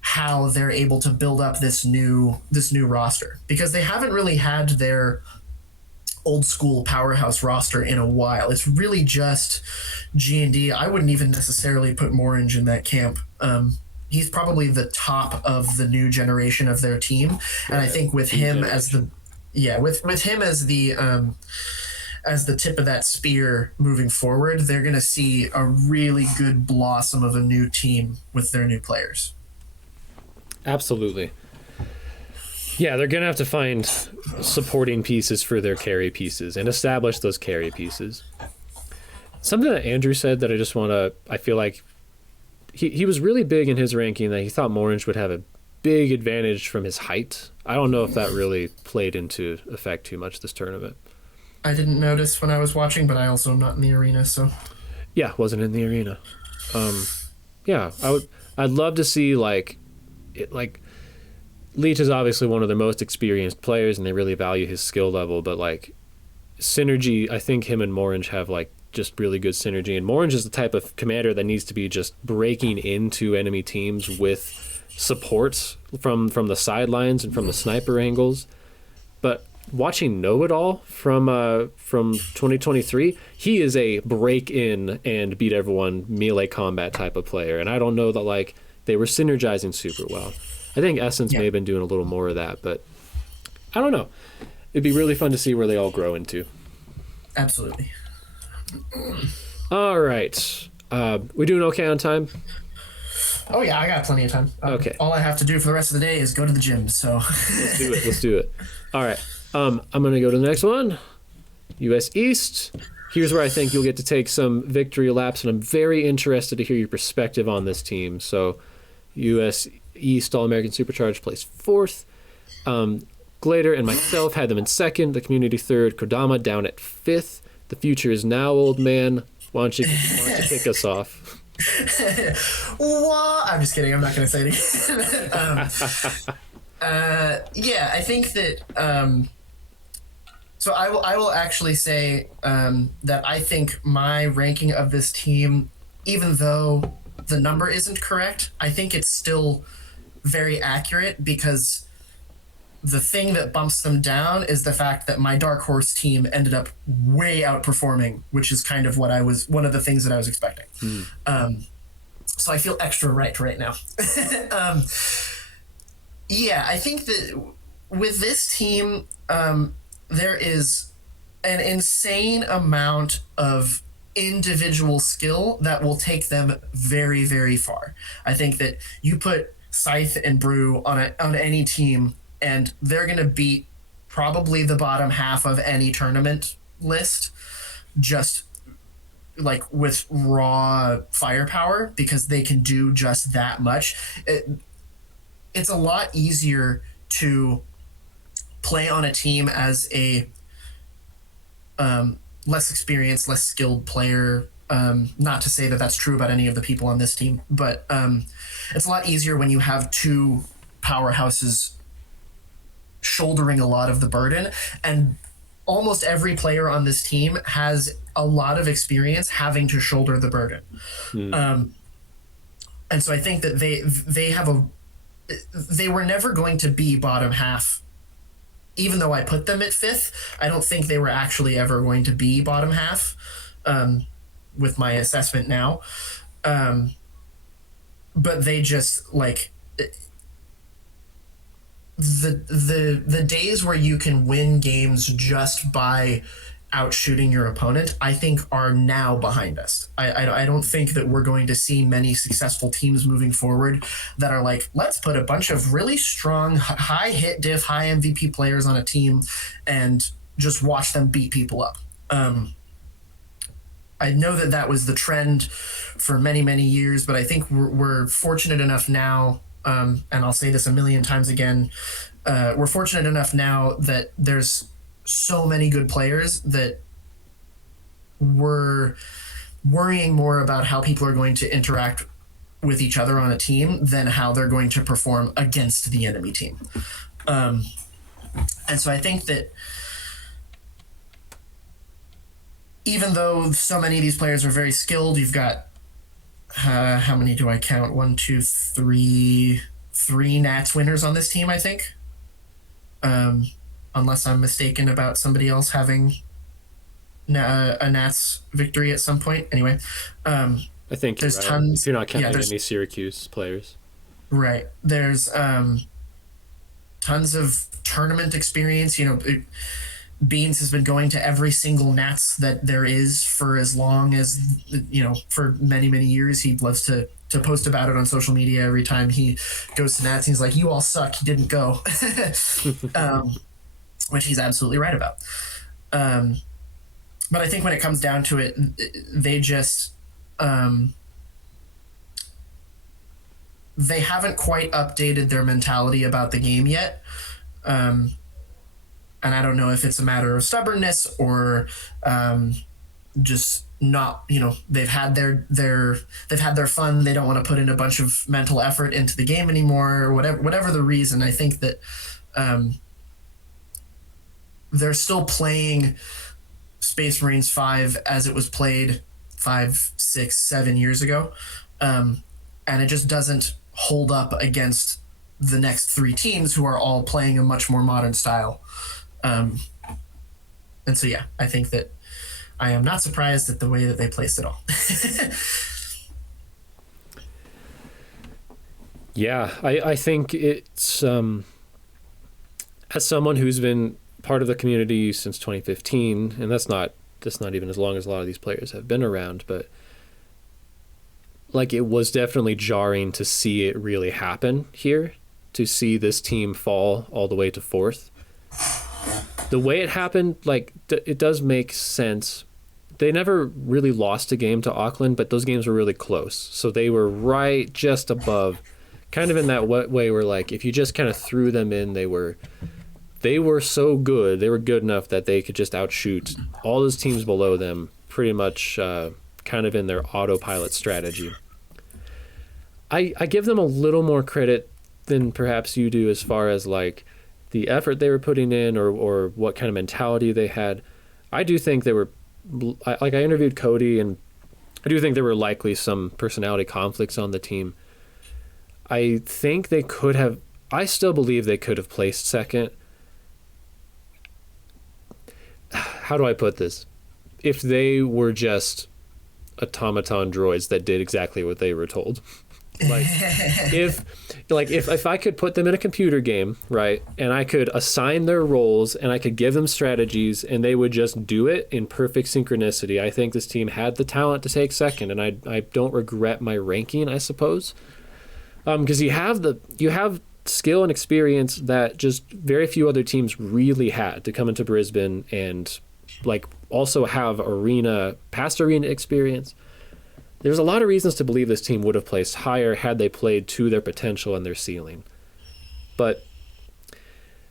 how they're able to build up this new roster, because they haven't really had their old school powerhouse roster in a while. It's really just G&D. I wouldn't even necessarily put Morange in that camp. He's probably the top of the new generation of their team, and I think with him as the as the tip of that spear moving forward, they're going to see a really good blossom of a new team with their new players. Absolutely. Yeah, they're going to have to find supporting pieces for their carry pieces and establish those carry pieces. Something that Andrew said that I feel like he was really big in his ranking that he thought Morange would have a big advantage from his height. I don't know if that really played into effect too much this tournament. I didn't notice when I was watching, but I also am not in the arena, so. Yeah, wasn't in the arena. Yeah, I'd love to see Leech is obviously one of the most experienced players and they really value his skill level, but like synergy, I think him and Morange have like just really good synergy, and Morange is the type of commander that needs to be just breaking into enemy teams with support from the sidelines and from the sniper angles. But watching Know-It-All from 2023, he is a break in and beat everyone melee combat type of player, and I don't know that like they were synergizing super well. I think Essence may have been doing a little more of that, but I don't know. It'd be really fun to see where they all grow into. Absolutely. All right. We doing okay on time? Oh yeah, I got plenty of time. Okay. All I have to do for the rest of the day is go to the gym, so. Let's do it. All right. I'm going to go to the next one. US East. Here's where I think you'll get to take some victory laps, and I'm very interested to hear your perspective on this team. So US East All-American Supercharged placed 4th. Glader and myself had them in 2nd. The community 3rd. Kodama down at 5th. The future is now, old man. Why don't you kick us off? What? I'm just kidding. I'm not going to say it again. Yeah, I think that. So I will actually say that I think my ranking of this team, even though the number isn't correct, I think it's still very accurate, because the thing that bumps them down is the fact that my dark horse team ended up way outperforming, which is kind of one of the things that I was expecting. So I feel extra right now. Yeah, I think that with this team, there is an insane amount of individual skill that will take them very, very far. I think that you put Scythe and Brew on any team, and they're going to beat probably the bottom half of any tournament list, just like with raw firepower, because they can do just that much. It's a lot easier to play on a team as a less experienced, less skilled player. Not to say that that's true about any of the people on this team, but it's a lot easier when you have two powerhouses shouldering a lot of the burden. And almost every player on this team has a lot of experience having to shoulder the burden. And so I think that they were never going to be bottom half. Even though I put them at 5th, I don't think they were actually ever going to be bottom half with my assessment now. But they just, like, the days where you can win games just by outshooting your opponent, I think, are now behind us. I don't think that we're going to see many successful teams moving forward that are like, let's put a bunch of really strong, high hit diff, high MVP players on a team and just watch them beat people up. I know that was the trend for many, many years, but I think we're fortunate enough now, and I'll say this a million times again, we're fortunate enough now that there's so many good players that we're worrying more about how people are going to interact with each other on a team than how they're going to perform against the enemy team. And so I think that even though so many of these players are very skilled, you've got, how many do I count? 1, 2, 3 Nats winners on this team, I think. Unless I'm mistaken about somebody else having a Nats victory at some point. Anyway, I think there's right. tons. If you're not counting any Syracuse players. Right. There's tons of tournament experience. Beans has been going to every single Nats that there is for as long as, for many, many years. He loves to post about it on social media every time he goes to Nats. He's like, you all suck. He didn't go. Which he's absolutely right about. But I think when it comes down to it, they just they haven't quite updated their mentality about the game yet. And I don't know if it's a matter of stubbornness or just not, they've had their fun. They don't want to put in a bunch of mental effort into the game anymore, or whatever the reason. I think that they're still playing Space Marines 5 as it was played 5, 6, 7 years ago. And it just doesn't hold up against the next 3 teams who are all playing a much more modern style. And so, yeah, I think that I am not surprised at the way that they placed it all. Yeah, I think it's, as someone who's been part of the community since 2015, and that's not even as long as a lot of these players have been around, but like, it was definitely jarring to see it really happen here, to see this team fall all the way to 4th. The way it happened, like, it does make sense. They never really lost a game to Auckland, but those games were really close. So they were right just above, kind of in that way where, like, if you just kind of threw them in, they were so good. They were good enough that they could just outshoot all those teams below them, pretty much kind of in their autopilot strategy. I give them a little more credit than perhaps you do as far as, like, the effort they were putting in or what kind of mentality they had. I do think they were, like, I interviewed Cody, and I do think there were likely some personality conflicts on the team. I think they could have, I still believe they could have placed second. How do I put this? If they were just automaton droids that did exactly what they were told. Like if I could put them in a computer game, right, and I could assign their roles and I could give them strategies and they would just do it in perfect synchronicity, I think this team had the talent to take second, and I don't regret my ranking, I suppose. Because you have skill and experience that just very few other teams really had to come into Brisbane, and like also have past arena experience. There's a lot of reasons to believe this team would have placed higher had they played to their potential and their ceiling. But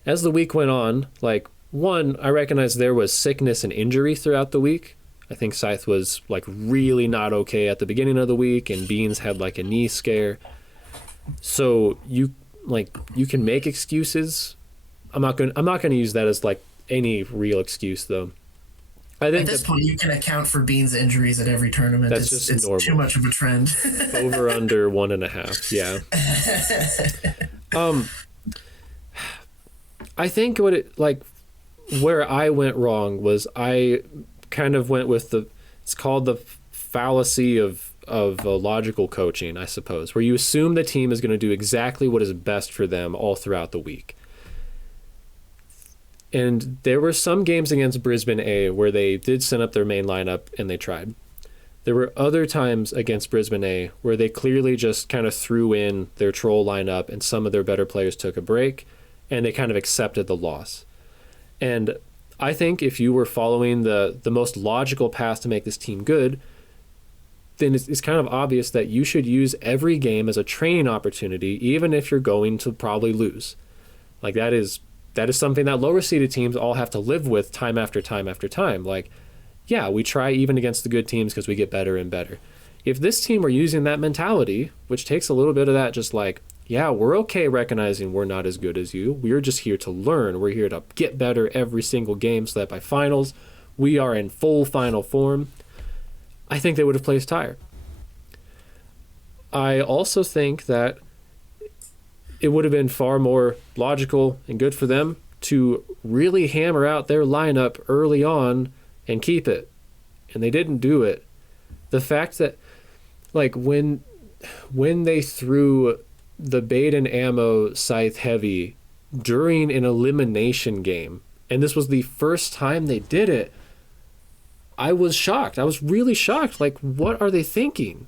as the week went on, like, one, I recognized there was sickness and injury throughout the week. I think Scythe was like really not okay at the beginning of the week, and Beans had like a knee scare. So you can make excuses. I'm not gonna use that as like any real excuse though. I think at this point you can account for Beans' injuries at every tournament. That's just it's normal. Too much of a trend. Over under 1.5. Yeah. I think where I went wrong was I kind of went with it's called the fallacy of logical coaching, I suppose, where you assume the team is going to do exactly what is best for them all throughout the week. And there were some games against Brisbane A where they did set up their main lineup and they tried. There were other times against Brisbane A where they clearly just kind of threw in their troll lineup and some of their better players took a break and they kind of accepted the loss. And I think if you were following the most logical path to make this team good, then it's kind of obvious that you should use every game as a training opportunity, even if you're going to probably lose. Like that is something that lower seeded teams all have to live with time after time after time. Like, yeah, we try even against the good teams because we get better and better. If this team were using that mentality, which takes a little bit of that, just like, yeah, we're okay recognizing we're not as good as you. We're just here to learn. We're here to get better every single game so that by finals, we are in full final form. I think they would have placed higher. I also think that it would have been far more logical and good for them to really hammer out their lineup early on and keep it. And they didn't do it. The fact that, like, when they threw the bait and ammo Scythe heavy during an elimination game, and this was the first time they did it, I was shocked. I was really shocked. Like, what are they thinking?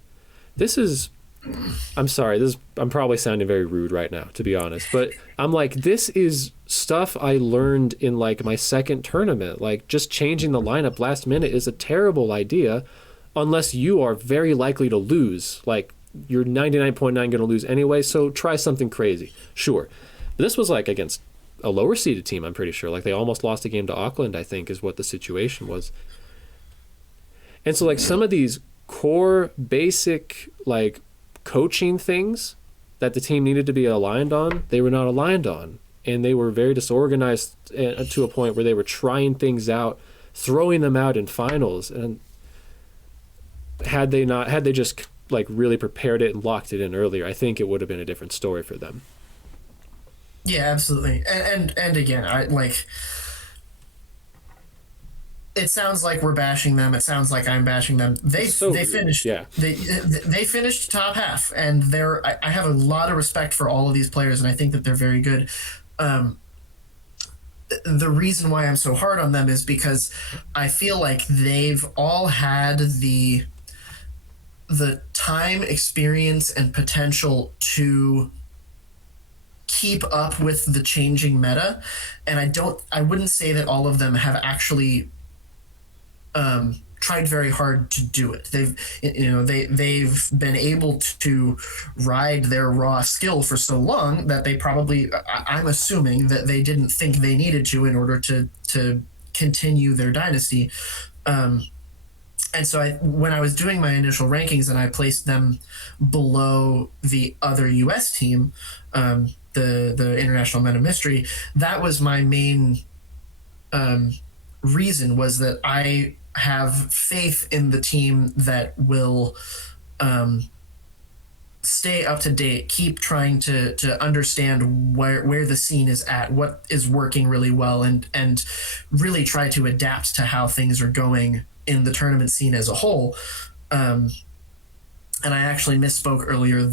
I'm sorry, I'm probably sounding very rude right now, to be honest, but I'm like, this is stuff I learned in like my second tournament. Like, just changing the lineup last minute is a terrible idea unless you are very likely to lose. Like, you're 99.9 going to lose anyway, so try something crazy. Sure. But this was like against a lower seeded team, I'm pretty sure. Like, they almost lost a game to Auckland, I think, is what the situation was. And so, like, some of these core, basic, like, coaching things that the team needed to be aligned on, they were not aligned on. And they were very disorganized to a point where they were trying things out, throwing them out in finals. And had they just, like, really prepared it and locked it in earlier, I think it would have been a different story for them. Yeah, absolutely. And again, I like, it sounds like we're bashing them. It sounds like I'm bashing them. They finished. Yeah. They finished top half, and I have a lot of respect for all of these players, and I think that they're very good. The reason why I'm so hard on them is because I feel like they've all had the time, experience, and potential to keep up with the changing meta, and I wouldn't say that all of them have actually tried very hard to do it. They've been able to ride their raw skill for so long that they probably, I'm assuming that they didn't think they needed to in order to continue their dynasty. And so when I was doing my initial rankings and I placed them below the other US team, the International Men of Mystery, that was my main reason, was that I have faith in the team that will stay up to date, keep trying to understand where the scene is at, what is working really well, and really try to adapt to how things are going in the tournament scene as a whole. and I actually misspoke earlier.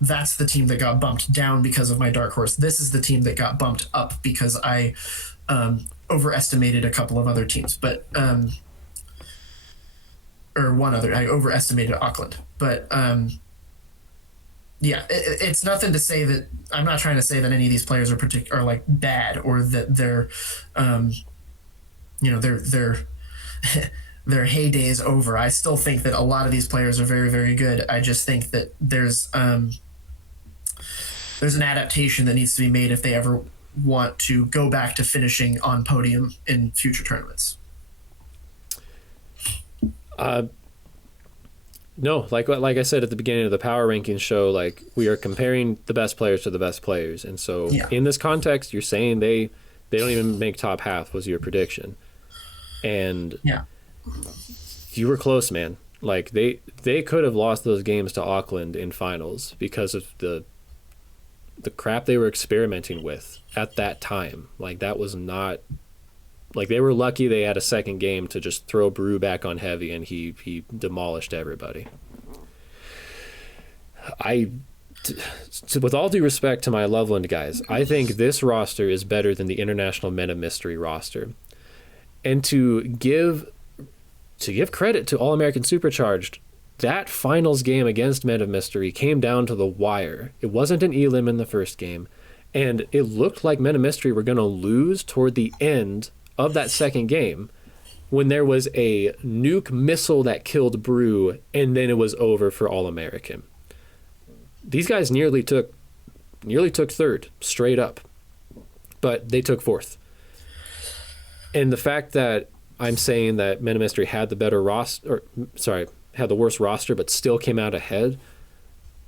That's the team that got bumped down because of my dark horse. This is the team that got bumped up because I overestimated a couple of other teams, but or one other. I overestimated Auckland, but yeah, it's nothing to say that I'm not trying to say that any of these players are like bad, or that they're their their heyday is over. I still think that a lot of these players are very, very good. I just think that there's an adaptation that needs to be made if they ever want to go back to finishing on podium in future tournaments. No, like I said at the beginning of the power rankings show, like we are comparing the best players to the best players, and so in this context, you're saying they don't even make top half was your prediction, and you were close, man. Like they could have lost those games to Auckland in finals because of the crap they were experimenting with at that time. Like that was not. Like they were lucky they had a second game to just throw Brew back on heavy, and he demolished everybody. With all due respect to my Loveland guys, I think this roster is better than the International Men of Mystery roster. And to give credit to All-American Supercharged, that finals game against Men of Mystery came down to the wire. It wasn't an elim in the first game, and it looked like Men of Mystery were going to lose toward the end of that second game when there was a nuke missile that killed Brew, and then it was over for All-American. These guys nearly took third straight up, but they took fourth. And the fact that I'm saying that Men of Mystery had the better roster, had the worst roster, but still came out ahead,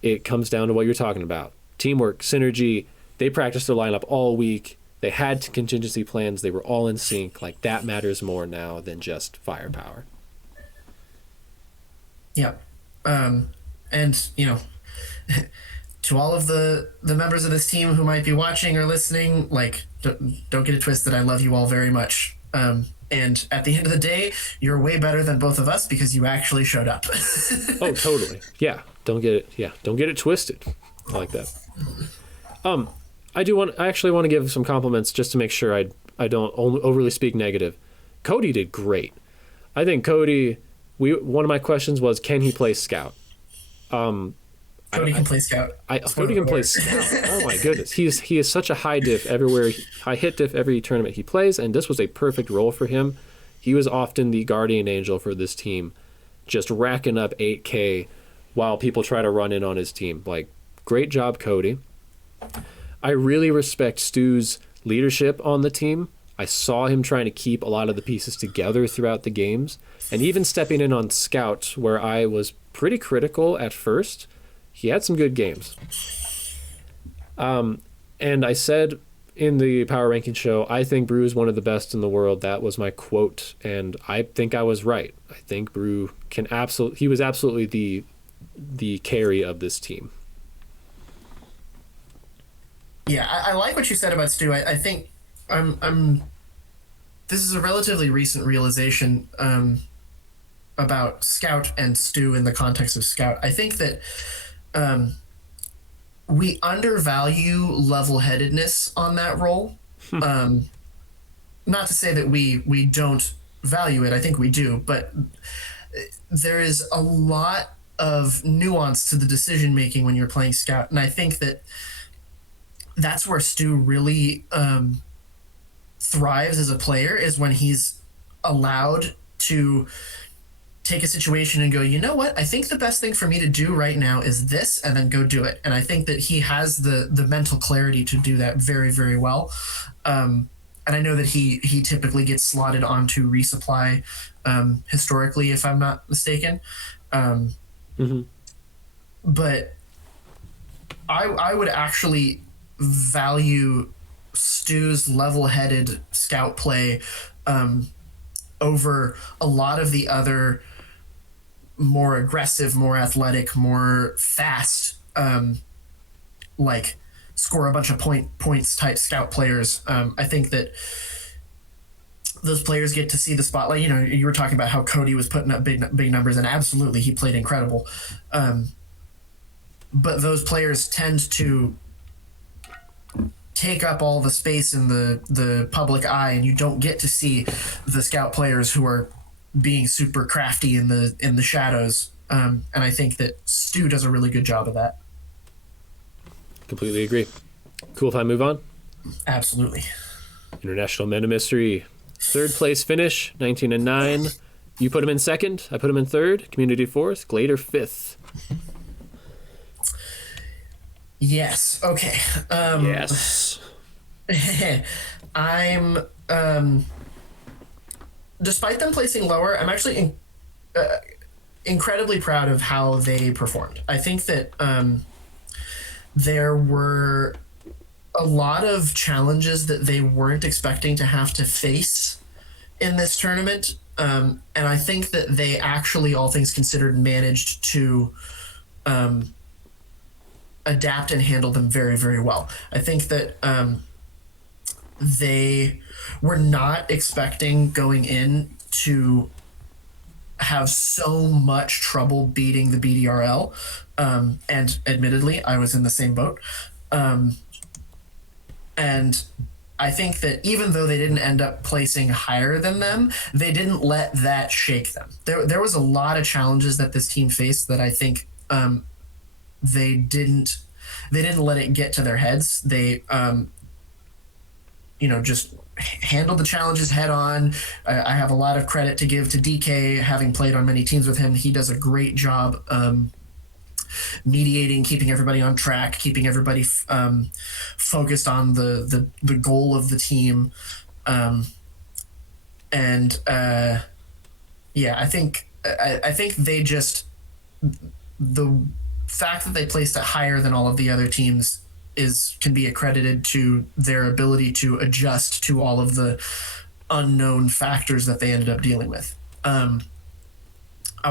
it comes down to what you're talking about. Teamwork, synergy. They practiced their lineup all week. They had contingency plans. They were all in sync. Like that matters more now than just firepower. Yeah. And, to all of the members of this team who might be watching or listening, like, don't get it twisted. I love you all very much. And at the end of the day, you're way better than both of us because you actually showed up. Oh, totally. Yeah. Don't get it twisted. I like that. I actually want to give some compliments just to make sure I don't overly speak negative. Cody did great. I think Cody, one of my questions was, can he play scout? Cody can play scout. Cody can play scout. Oh my goodness. He is such a high hit diff every tournament he plays, and this was a perfect role for him. He was often the guardian angel for this team, just racking up 8K while people try to run in on his team. Like, great job, Cody. I really respect Stu's leadership on the team. I saw him trying to keep a lot of the pieces together throughout the games, and even stepping in on Scout, where I was pretty critical at first. He had some good games. And I said in the power ranking show, I think Brew is one of the best in the world. That was my quote, and I think I was right. I think Brew he was absolutely the carry of this team. Yeah, I like what you said about Stu. I think this is a relatively recent realization about Scout and Stu in the context of Scout. I think that we undervalue level-headedness on that role. Not to say that we don't value it. I think we do, but there is a lot of nuance to the decision-making when you're playing Scout, and I think that that's where Stu really thrives as a player, is when he's allowed to take a situation and go, you know what, I think the best thing for me to do right now is this, and then go do it. And I think that he has the mental clarity to do that very, very well. And I know that he typically gets slotted onto resupply historically, if I'm not mistaken. But I would actually value Stu's level-headed scout play over a lot of the other more aggressive, more athletic, more fast, like score a bunch of points type scout players. I think that those players get to see the spotlight. You know, you were talking about how Cody was putting up big numbers, and absolutely he played incredible. But those players tend to take up all the space in the public eye, and you don't get to see the scout players who are being super crafty in the shadows. And I think that Stu does a really good job of that. Completely agree. Cool if I move on? Absolutely. International Men of Mystery. 3rd place finish, 19-9. You put him in 2nd. I put him in 3rd. Community 4th. Glader 5th. Yes. Okay. Yes. I'm. Despite them placing lower, I'm actually incredibly proud of how they performed. I think that there were a lot of challenges that they weren't expecting to have to face in this tournament. And I think that they actually, all things considered, managed to adapt and handle them very, very well. I think that they were not expecting going in to have so much trouble beating the BDRL. And admittedly, I was in the same boat. And I think that even though they didn't end up placing higher than them, they didn't let that shake them. There was a lot of challenges that this team faced that I think they didn't let it get to their heads. They just handled the challenges head on. I have a lot of credit to give to DK, having played on many teams with him. He does a great job mediating, keeping everybody on track, keeping everybody focused on the goal of the team. I think they just, the fact that they placed it higher than all of the other teams can be accredited to their ability to adjust to all of the unknown factors that they ended up dealing with. I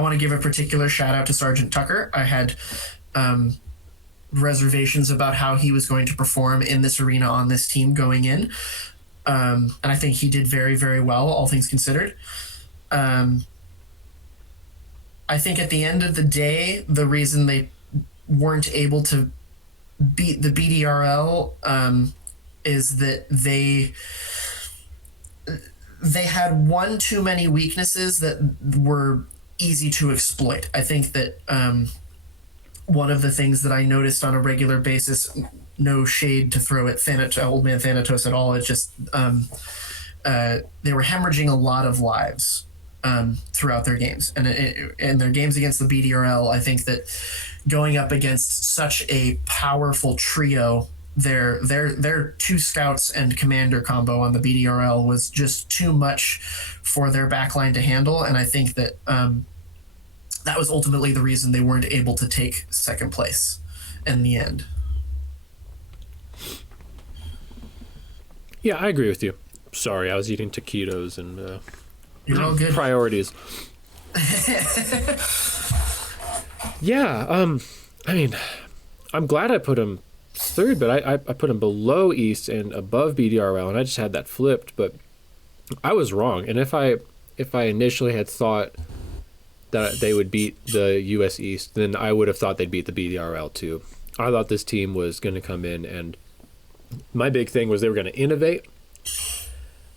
want to give a particular shout out to Sergeant Tucker. I had reservations about how he was going to perform in this arena on this team going in. And I think he did very, very well, all things considered. I think at the end of the day, the reason they weren't able to beat the BDRL is that they had one too many weaknesses that were easy to exploit. I think that one of the things that I noticed on a regular basis, no shade to throw at old man Thanatos at all, it's just they were hemorrhaging a lot of lives throughout their games. And in their games against the BDRL, I think that going up against such a powerful trio, their 2 scouts and commander combo on the BDRL was just too much for their backline to handle. And I think that that was ultimately the reason they weren't able to take 2nd place in the end. Yeah, I agree with you. Sorry, I was eating taquitos and You're all good. Priorities. Yeah, I mean, I'm glad I put him 3rd, but I put him below East and above BDRL, and I just had that flipped, but I was wrong. And if I initially had thought that they would beat the US East, then I would have thought they'd beat the BDRL too. I thought this team was going to come in, and my big thing was they were going to innovate,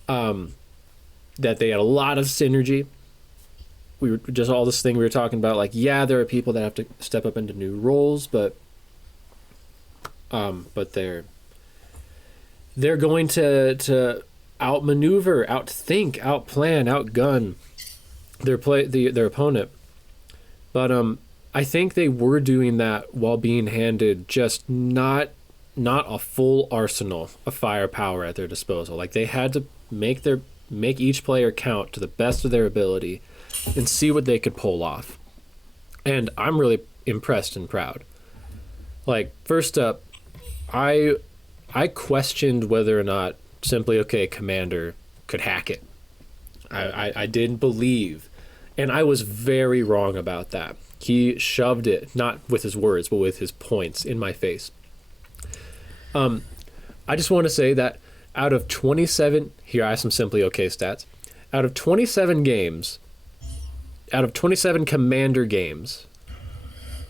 that they had a lot of synergy. We were just all this thing we were talking about, like, yeah, there are people that have to step up into new roles, but they're going to outmaneuver, outthink, outplan, outgun their opponent. But I think they were doing that while being handed just not a full arsenal of firepower at their disposal. Like, they had to make each player count to the best of their ability and see what they could pull off. And I'm really impressed and proud. Like, first up, I questioned whether or not simply, Commander could hack it. I didn't believe. And I was very wrong about that. He shoved it, not with his words, but with his points in my face. I just want to say that out of 27, here I have some Simply OK stats. Out of 27 games, out of 27 Commander games,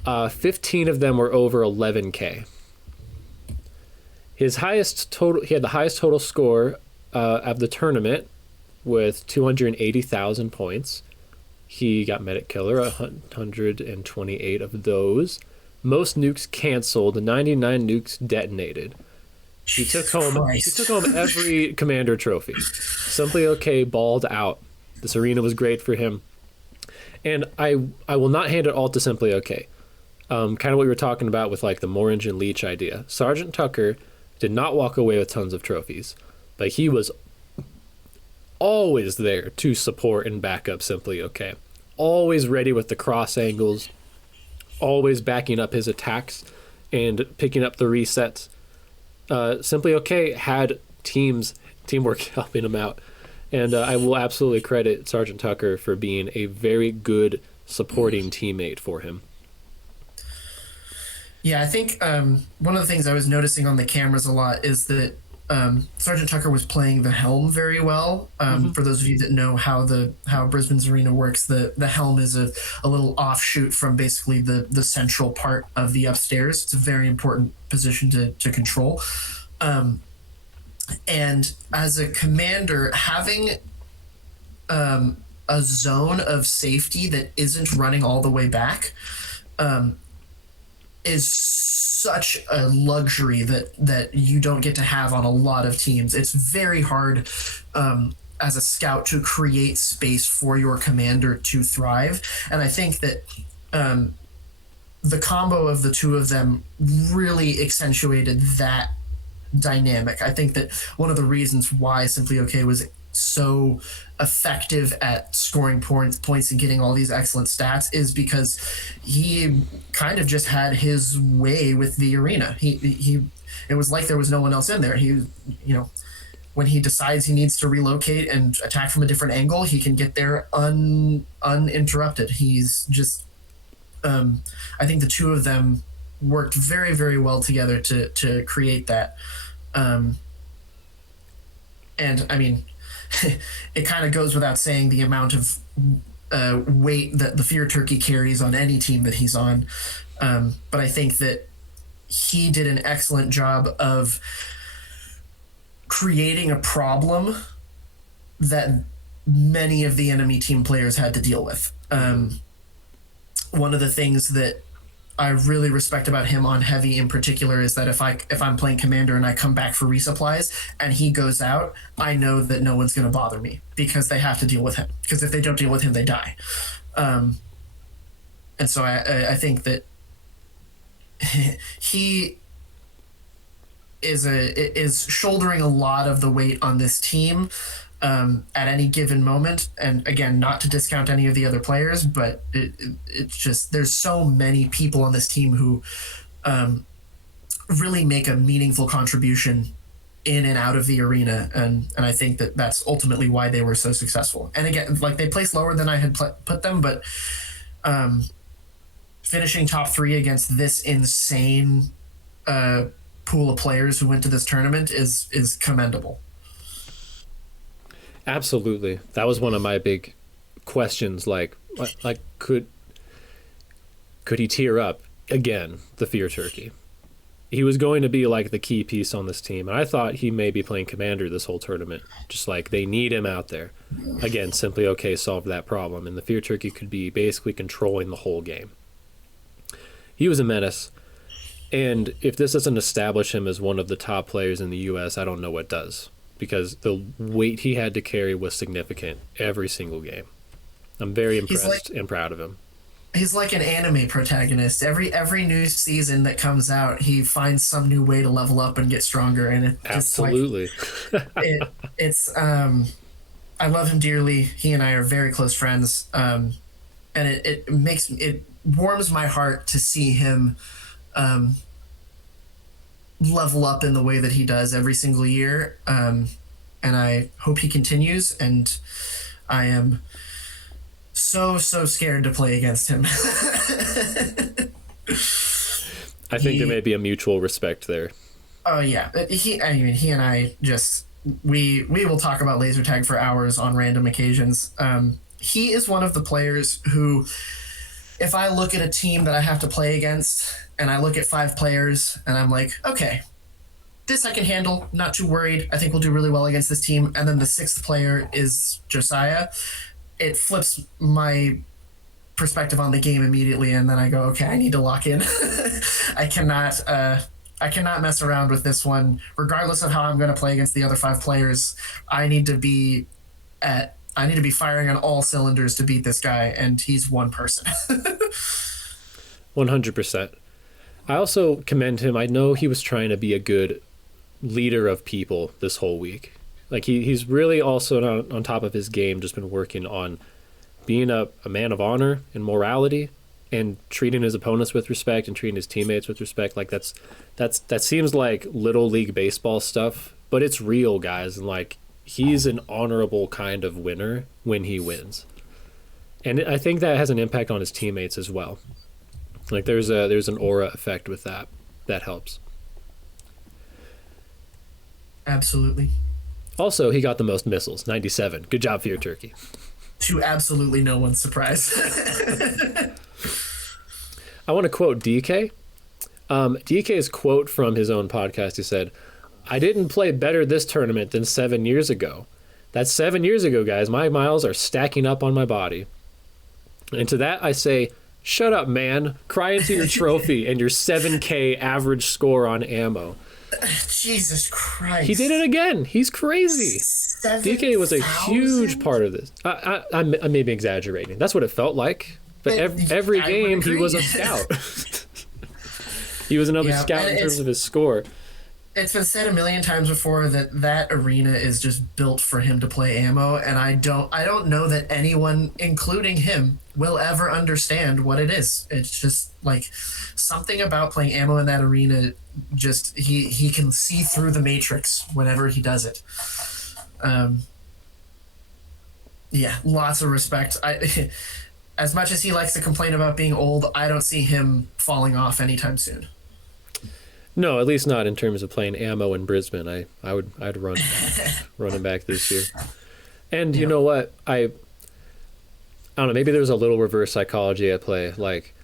15 of them were over 11K. He had the highest total score of the tournament with 280,000 points. He got Medic Killer, 128 of those. Most nukes canceled, 99 nukes detonated. He took home every Commander trophy. Simply OK balled out. This arena was great for him. And I will not hand it all to Simply OK. Kind of what we were talking about with like the Morange and Leech idea. Sergeant Tucker did not walk away with tons of trophies, but he was always there to support and back up Simply OK. Always ready with the cross angles, always backing up his attacks and picking up the resets. Simply OK had teamwork helping him out. And I will absolutely credit Sergeant Tucker for being a very good supporting teammate for him. Yeah, I think one of the things I was noticing on the cameras a lot is that Sergeant Tucker was playing the helm very well. For those of you that know how Brisbane's arena works, the helm is a little offshoot from basically the central part of the upstairs. It's a very important position to control. And as a commander, having a zone of safety that isn't running all the way back is such a luxury that you don't get to have on a lot of teams. It's very hard as a scout to create space for your commander to thrive. And I think that the combo of the two of them really accentuated that dynamic. I think that one of the reasons why Simply OK was so effective at scoring points and getting all these excellent stats is because he kind of just had his way with the arena. He it was like there was no one else in there. He, when he decides he needs to relocate and attack from a different angle, he can get there uninterrupted. He's just I think the two of them worked very, very well together to create that. And I mean, it kind of goes without saying the amount of weight that the Fear Turkey carries on any team that he's on. But I think that he did an excellent job of creating a problem that many of the enemy team players had to deal with. One of the things that I really respect about him on Heavy in particular is that if I'm playing Commander and I come back for resupplies and he goes out, I know that no one's going to bother me because they have to deal with him. Because if they don't deal with him, they die. And so I think that he is shouldering a lot of the weight on this team at any given moment. And again, not to discount any of the other players, but it's just there's so many people on this team who really make a meaningful contribution in and out of the arena, and I think that that's ultimately why they were so successful. And again, like, they placed lower than I had put them, but finishing top 3 against this insane pool of players who went to this tournament is commendable. Absolutely. That was one of my big questions. Like could he tier up again, the Fear Turkey? He was going to be like the key piece on this team. And I thought he may be playing Commander this whole tournament. Just like they need him out there. Again, Simply OK solved that problem. And the Fear Turkey could be basically controlling the whole game. He was a menace. And if this doesn't establish him as one of the top players in the U.S., I don't know what does. Because the weight he had to carry was significant every single game. I'm very impressed and proud of him. He's like an anime protagonist. Every new season that comes out, he finds some new way to level up and get stronger. And it absolutely, it's I love him dearly. He and I are very close friends, and it warms my heart to see him level up in the way that he does every single year. And I hope he continues. And I am so scared to play against him. I think there may be a mutual respect there. Oh yeah, he and I just we will talk about laser tag for hours on random occasions. He is one of the players who, if I look at a team that I have to play against and I look at 5 players and I'm like, okay, this I can handle, not too worried. I think we'll do really well against this team. And then the 6th player is Josiah. It flips my perspective on the game immediately, and then I go, okay, I need to lock in. I cannot mess around with this one, regardless of how I'm going to play against the other 5 players. I need to be firing on all cylinders to beat this guy, and he's one person. 100%. I also commend him. I know he was trying to be a good leader of people this whole week. Like he's really also on top of his game, just been working on being a man of honor and morality and treating his opponents with respect and treating his teammates with respect. Like that seems like little league baseball stuff, but it's real, guys. And like, he's an honorable kind of winner when he wins. And I think that has an impact on his teammates as well. Like there's an aura effect with that helps. Absolutely. Also, he got the most missiles, 97. Good job for your turkey. To absolutely no one's surprise. I want to quote DK. DK's quote from his own podcast, he said, "I didn't play better this tournament than 7 years ago. That's 7 years ago, guys. My miles are stacking up on my body." And to that I say, shut up, man. Cry into your trophy and your 7K average score on ammo. Jesus Christ. He did it again. He's crazy. 7, DK was a 000? huge part of this. I may be exaggerating. That's what it felt like. But every game he was a scout. He was another scout in terms of his score. It's been said a million times before that arena is just built for him to play ammo, and I don't know that anyone, including him, will ever understand what it is. It's just like something about playing ammo in that arena. Just he can see through the matrix whenever he does it. Yeah, lots of respect. As much as he likes to complain about being old, I don't see him falling off anytime soon. No, at least not in terms of playing ammo in Brisbane. I'd run him back this year. And you know what? I don't know, maybe there's a little reverse psychology at play. Like,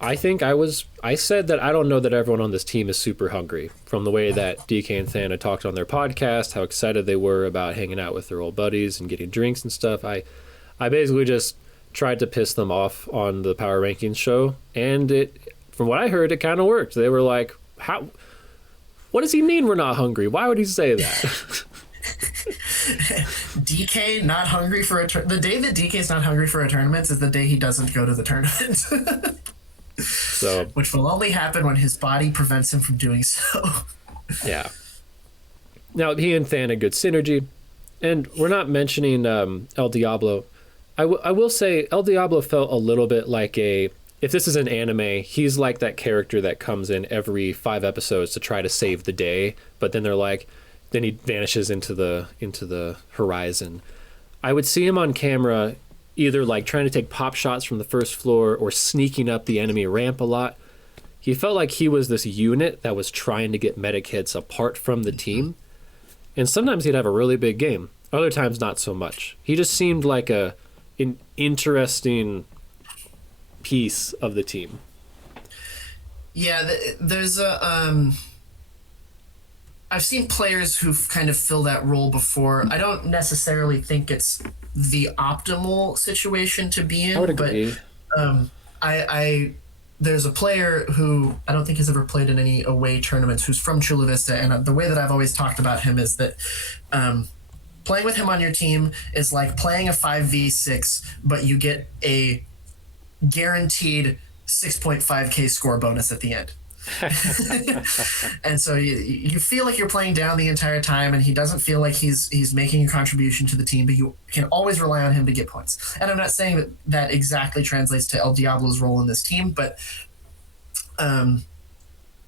I said that I don't know that everyone on this team is super hungry, from the way that DK and Thana talked on their podcast, how excited they were about hanging out with their old buddies and getting drinks and stuff. I basically just tried to piss them off on the Power Rankings show, and from what I heard, it kind of worked. They were like, what does he mean we're not hungry? Why would he say that? DK not hungry for the day that DK's not hungry for a tournament is the day he doesn't go to the tournament. So, which will only happen when his body prevents him from doing so. Yeah. Now, he and Than had good synergy, and we're not mentioning El Diablo. I will say El Diablo felt a little bit like if this is an anime, he's like that character that comes in every 5 episodes to try to save the day, but then then he vanishes into the horizon. I would see him on camera either like trying to take pop shots from the first floor or sneaking up the enemy ramp a lot. He felt like he was this unit that was trying to get medic hits apart from the team. And sometimes he'd have a really big game. Other times, not so much. He just seemed like an interesting piece of the team. Yeah, there's I've seen players who've kind of filled that role before. I don't necessarily think it's the optimal situation to be in. I would agree. But there's a player who I don't think has ever played in any away tournaments who's from Chula Vista, and the way that I've always talked about him is that playing with him on your team is like playing a 5v6, but you get a guaranteed 6.5k score bonus at the end. And so you feel like you're playing down the entire time, and he doesn't feel like he's making a contribution to the team, but you can always rely on him to get points. And I'm not saying that exactly translates to El Diablo's role in this team, but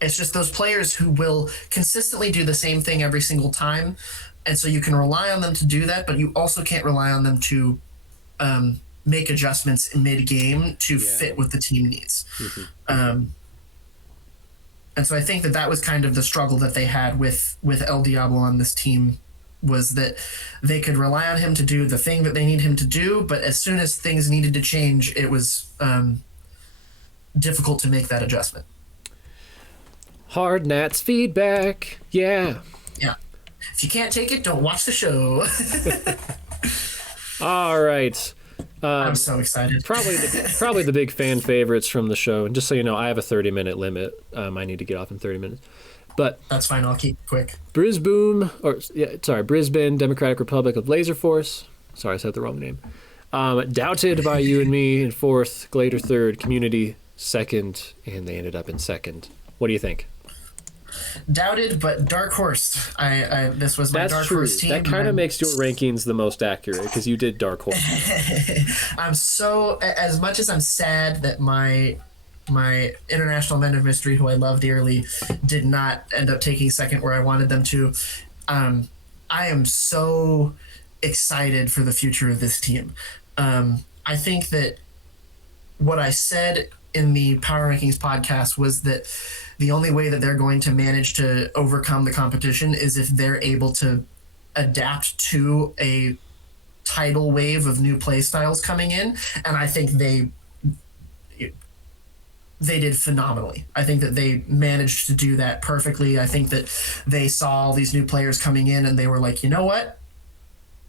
it's just those players who will consistently do the same thing every single time, and so you can rely on them to do that, but you also can't rely on them to make adjustments mid-game to fit what the team needs. Mm-hmm. And so I think that was kind of the struggle that they had with El Diablo on this team was that they could rely on him to do the thing that they need him to do, but as soon as things needed to change, it was difficult to make that adjustment. Hard Nats feedback. Yeah. Yeah. If you can't take it, don't watch the show. All right. I'm so excited. Probably the big fan favorites from the show. And just so you know, I have a 30-minute limit. I need to get off in 30 minutes. But that's fine. I'll keep it quick. Brisbane Democratic Republic of Laserforce. Sorry, I said the wrong name. Doubted by you and me in fourth, Glader third, Community second, and they ended up in second. What do you think? Doubted, but dark horse. This was my dark horse team. That kind of makes your rankings the most accurate because you did dark horse. I'm so, as much as I'm sad that my International Men of Mystery, who I love dearly, did not end up taking second where I wanted them to. I am so excited for the future of this team. I think that what I said in the Power Rankings podcast was that the only way that they're going to manage to overcome the competition is if they're able to adapt to a tidal wave of new play styles coming in. And I think they did phenomenally. I think that they managed to do that perfectly. I think that they saw all these new players coming in and they were like, you know what?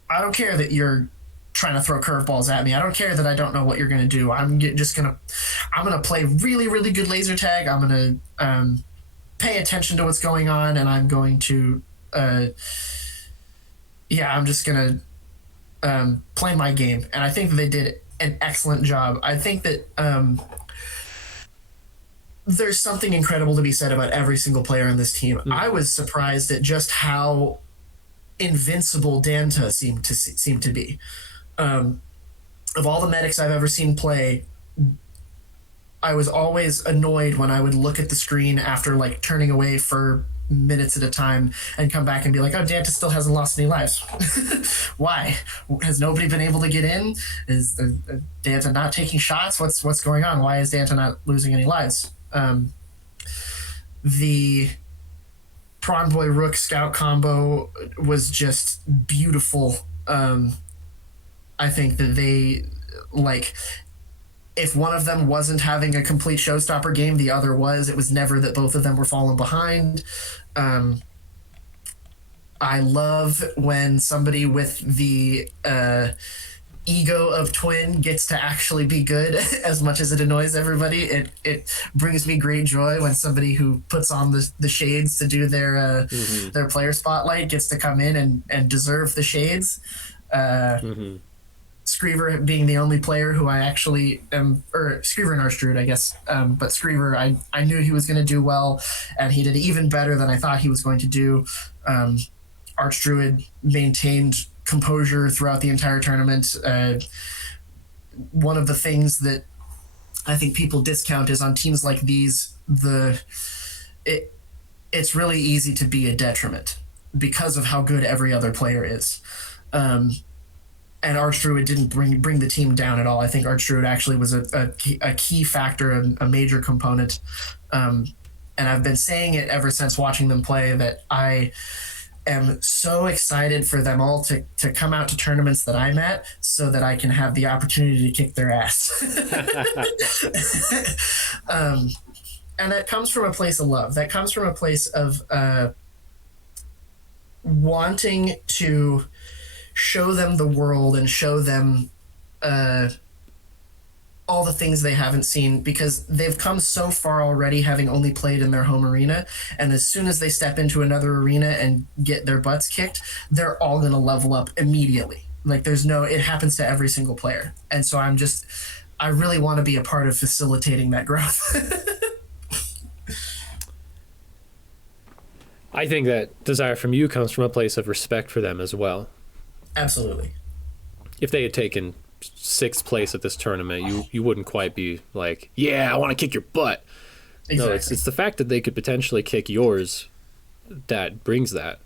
I don't care that you're trying to throw curveballs at me. I don't care that I don't know what you're going to do. I'm going to play really, really good laser tag. I'm going to pay attention to what's going on, and I'm going to, I'm just going to play my game. And I think that they did an excellent job. I think that there's something incredible to be said about every single player on this team. I was surprised at just how invincible Danta seemed to be. Of all the medics I've ever seen play, I was always annoyed when I would look at the screen after like turning away for minutes at a time and come back and be like, oh, Danta still hasn't lost any lives. Why? Has nobody been able to get in? Is Danta not taking shots? What's going on? Why is Danta not losing any lives? The Prawn Boy Rook Scout combo was just beautiful. I think that they, like, if one of them wasn't having a complete showstopper game, the other was. It was never that both of them were falling behind. I love when somebody with the ego of Twin gets to actually be good. As much as it annoys everybody, it brings me great joy when somebody who puts on the shades to do their player spotlight gets to come in and deserve the shades. Screever being the only player who I actually am, or Screever and Archdruid, I guess. But Screever, I knew he was going to do well, and he did even better than I thought he was going to do. Archdruid maintained composure throughout the entire tournament. One of the things that I think people discount is on teams like these, it's really easy to be a detriment because of how good every other player is. And Archdruid didn't bring the team down at all. I think Archdruid actually was a key factor, a major component. And I've been saying it ever since watching them play that I am so excited for them all to come out to tournaments that I'm at so that I can have the opportunity to kick their ass. And that comes from a place of love. That comes from a place of wanting to show them the world and show them all the things they haven't seen, because they've come so far already having only played in their home arena, and as soon as they step into another arena and get their butts kicked, they're all going to level up immediately. Like it happens to every single player. And so I really want to be a part of facilitating that growth. I think that desire from you comes from a place of respect for them as well. Absolutely. If they had taken 6th place at this tournament, you wouldn't quite be like, yeah, I want to kick your butt. Exactly. No, it's the fact that they could potentially kick yours that brings that.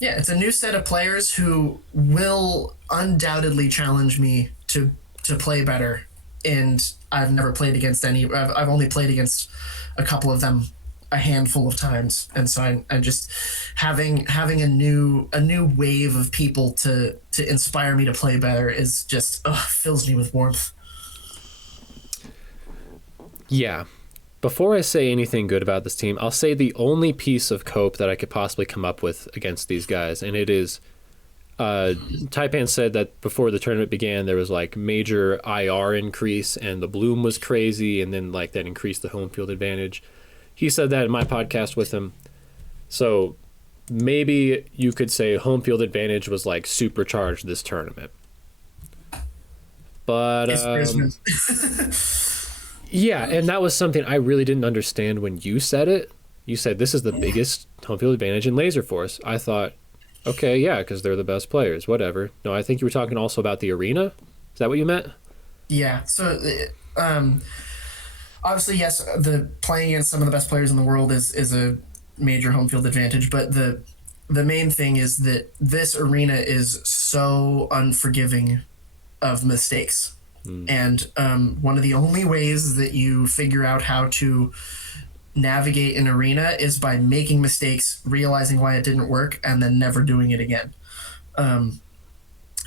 Yeah, it's a new set of players who will undoubtedly challenge me to play better. And I've never played against any. I've only played against a couple of them a handful of times, and so I just having a new wave of people to inspire me to play better is just fills me with warmth. Yeah. Before I say anything good about this team, I'll say the only piece of cope that I could possibly come up with against these guys, and it is Taipan said that before the tournament began, there was like major IR increase and the bloom was crazy, and then like that increased the home field advantage. He said that in my podcast with him. So maybe you could say home field advantage was like supercharged this tournament. But yeah, and that was something I really didn't understand when you said it. You said this is the biggest home field advantage in Laserforce. I thought, okay, yeah, because they're the best players, whatever. No, I think you were talking also about the arena. Is that what you meant? Yeah. So, obviously, yes, the playing against some of the best players in the world is a major home field advantage. But the main thing is that this arena is so unforgiving of mistakes. And one of the only ways that you figure out how to navigate an arena is by making mistakes, realizing why it didn't work, and then never doing it again. And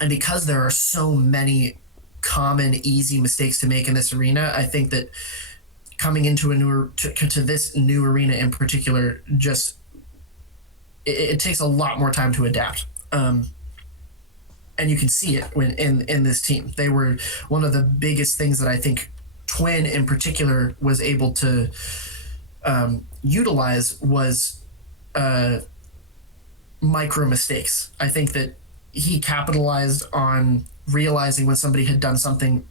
because there are so many common, easy mistakes to make in this arena, I think that coming into to this new arena in particular, just it takes a lot more time to adapt. And you can see it when in this team. They were one of the biggest things that I think Twin in particular was able to utilize was micro mistakes. I think that he capitalized on realizing when somebody had done something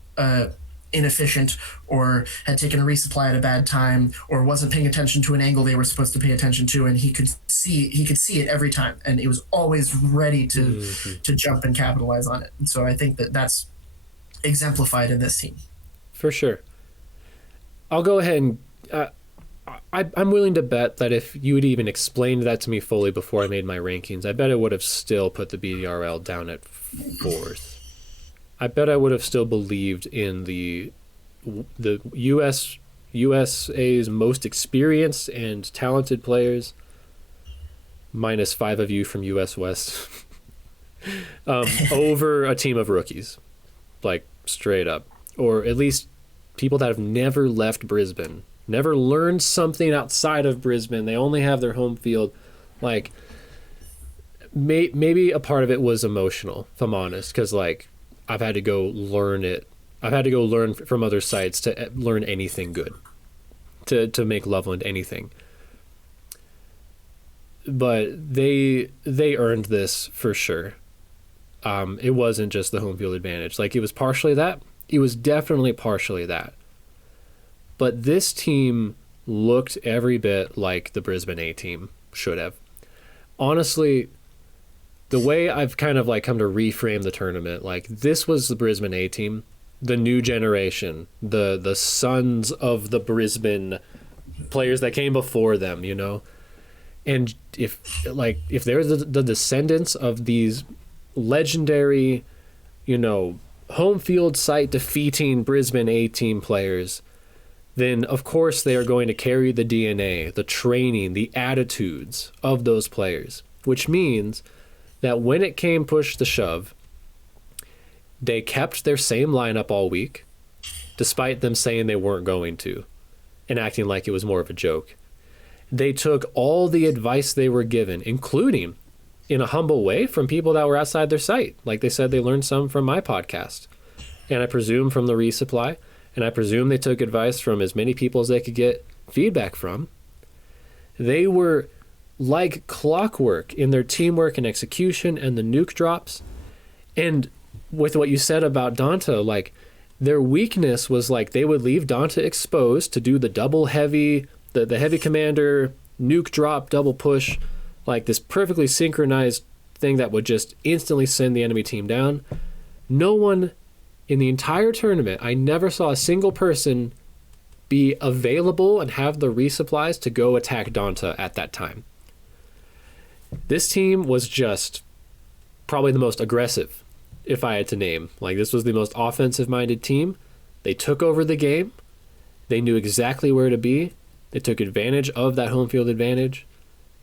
inefficient or had taken a resupply at a bad time or wasn't paying attention to an angle they were supposed to pay attention to, and he could see it every time, and he was always ready to jump and capitalize on it. And so I think that that's exemplified in this team. For sure. I'll go ahead and I'm willing to bet that if you had even explained that to me fully before I made my rankings, I bet I would have still put the BDRL down at 4th. I bet I would have still believed in the USA's most experienced and talented players, minus 5 of you from US West, over a team of rookies, like straight up, or at least people that have never left Brisbane, never learned something outside of Brisbane. They only have their home field. Like, maybe a part of it was emotional, if I'm honest, because like I've had to go learn it. I've had to go learn from other sites to learn anything good, to make Loveland anything. But they earned this for sure. It wasn't just the home field advantage. Like, it was partially that. It was definitely partially that. But this team looked every bit like the Brisbane A team should have. Honestly, the way I've kind of like come to reframe the tournament, like, this was the Brisbane A team, the new generation, the sons of the Brisbane players that came before them, you know? And if they're the descendants of these legendary, you know, home field site defeating Brisbane A team players, then of course they are going to carry the DNA, the training, the attitudes of those players, which means that when it came push to shove, they kept their same lineup all week, despite them saying they weren't going to, and acting like it was more of a joke. They took all the advice they were given, including, in a humble way, from people that were outside their site. Like they said, they learned some from my podcast, and I presume from the resupply, and I presume they took advice from as many people as they could get feedback from. They were like clockwork in their teamwork and execution and the nuke drops. And with what you said about Donta, like, their weakness was like they would leave Donta exposed to do the double heavy, the heavy commander nuke drop double push, like this perfectly synchronized thing that would just instantly send the enemy team down. No one in the entire tournament, I never saw a single person be available and have the resupplies to go attack Donta at that time. This team was just probably the most aggressive, if I had to name. Like, this was the most offensive-minded team. They took over the game. They knew exactly where to be. They took advantage of that home field advantage,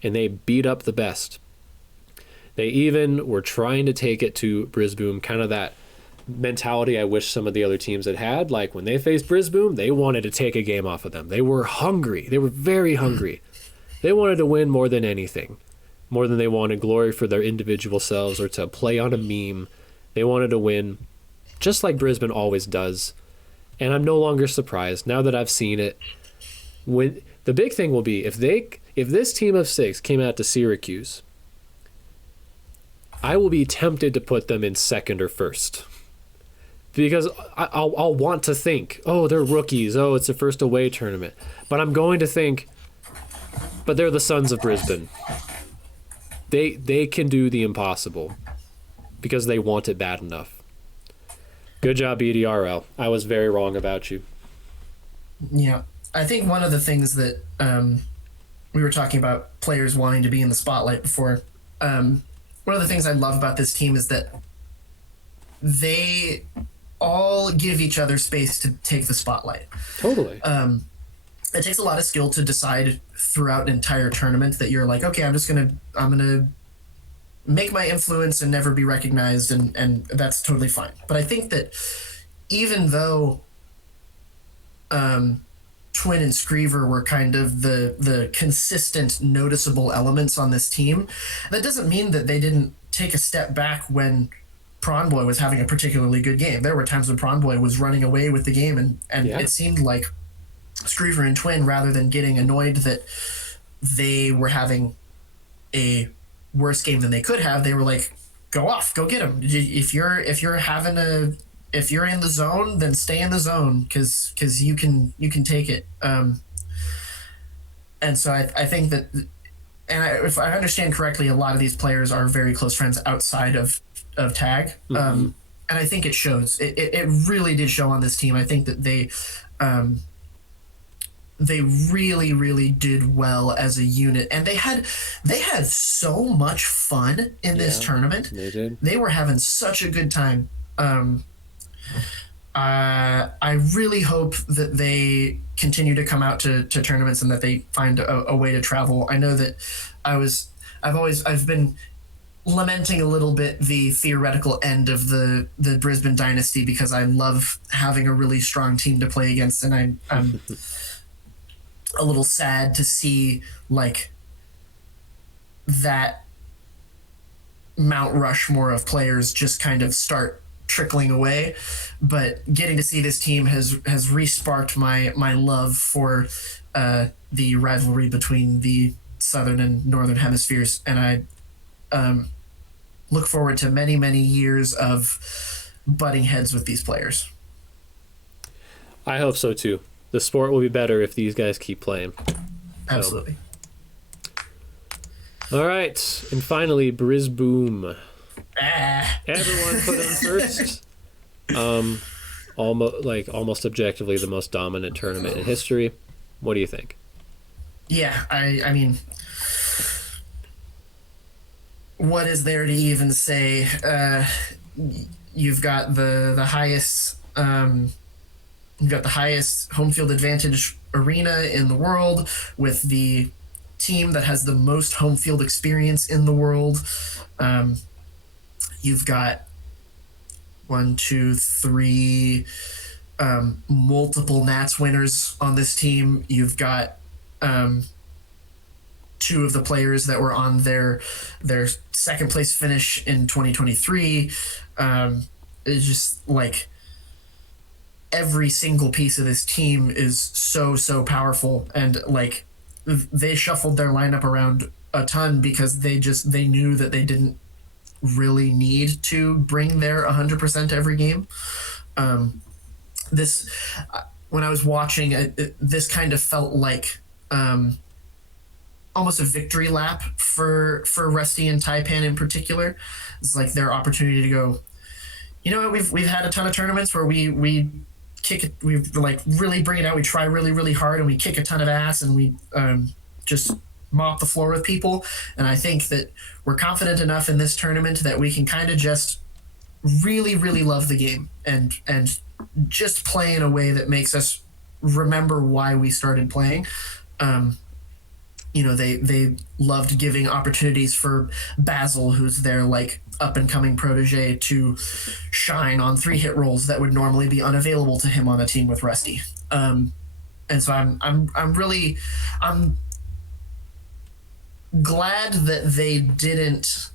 and they beat up the best. They even were trying to take it to Brisbane, kind of that mentality I wish some of the other teams had. Like when they faced Brisbane, they wanted to take a game off of them. They were hungry. They were very hungry. They wanted to win more than anything, more than they wanted glory for their individual selves or to play on a meme. They wanted to win, just like Brisbane always does. And I'm no longer surprised now that I've seen it. When the big thing will be if this team of 6 came out to Syracuse, I will be tempted to put them in second or first, because I'll want to think, oh, they're rookies, oh, it's their first away tournament, but I'm going to think, but they're the Sons of Brisbane. They can do the impossible because they want it bad enough. Good job, BDRL. I was very wrong about you. Yeah. I think one of the things that we were talking about players wanting to be in the spotlight before, one of the things I love about this team is that they all give each other space to take the spotlight. Totally. It takes a lot of skill to decide throughout an entire tournament that you're like, okay, I'm gonna make my influence and never be recognized, and that's totally fine. But I think that even though Twin and Screever were kind of the consistent, noticeable elements on this team, that doesn't mean that they didn't take a step back when Prawn Boy was having a particularly good game. There were times when Prawn Boy was running away with the game, and It seemed like Screever and Twin, rather than getting annoyed that they were having a worse game than they could have, they were like, go off, go get him. If you're in the zone, then stay in the zone, because you can take it. And so I think that, and if I understand correctly, a lot of these players are very close friends outside of tag. Mm-hmm. And I think it shows. It really did show on this team. I think that they really, really did well as a unit, and they had so much fun in this tournament. They did. They were having such a good time. I really hope that they continue to come out to tournaments and that they find a way to travel. I know that I've been lamenting a little bit the theoretical end of the Brisbane dynasty, because I love having a really strong team to play against, and I'm a little sad to see like that Mount Rushmore of players just kind of start trickling away. But getting to see this team has re-sparked my love for the rivalry between the southern and northern hemispheres, and I look forward to many, many years of butting heads with these players. I hope so too. The sport will be better if these guys keep playing. Absolutely. All right, and finally, Brisboom. Everyone put him first. Almost objectively the most dominant tournament in history. What do you think? Yeah, I mean, what is there to even say? You've got the highest. You've got the highest home field advantage arena in the world, with the team that has the most home field experience in the world. You've got 1, 2, 3 multiple Nats winners on this team. You've got 2 of the players that were on their second place finish in 2023. It's just like every single piece of this team is so powerful, and like they shuffled their lineup around a ton because they knew that they didn't really need to bring their 100% every game. This when I was watching this kind of felt like almost a victory lap for Rusty and Taipan in particular. It's like their opportunity to go, you know what, we've had a ton of tournaments where we kick it, we like really bring it out, we try really, really hard, and we kick a ton of ass, and we just mop the floor with people. And I think that we're confident enough in this tournament that we can kind of just really, really love the game and just play in a way that makes us remember why we started playing. They loved giving opportunities for Basil, who's their like up and coming protege, to shine on 3-hit rolls that would normally be unavailable to him on a team with Rusty. And so I'm glad that they didn't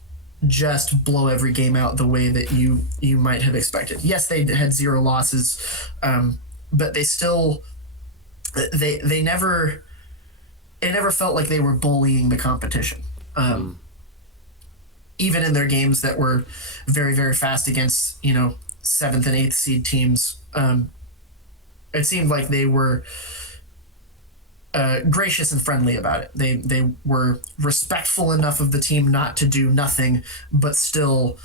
just blow every game out the way that you might have expected. Yes, they had 0 losses, but they still they never. It never felt like they were bullying the competition. Even in their games that were very, very fast against, 7th and 8th seed teams, it seemed like they were gracious and friendly about it. They were respectful enough of the team not to do nothing, but still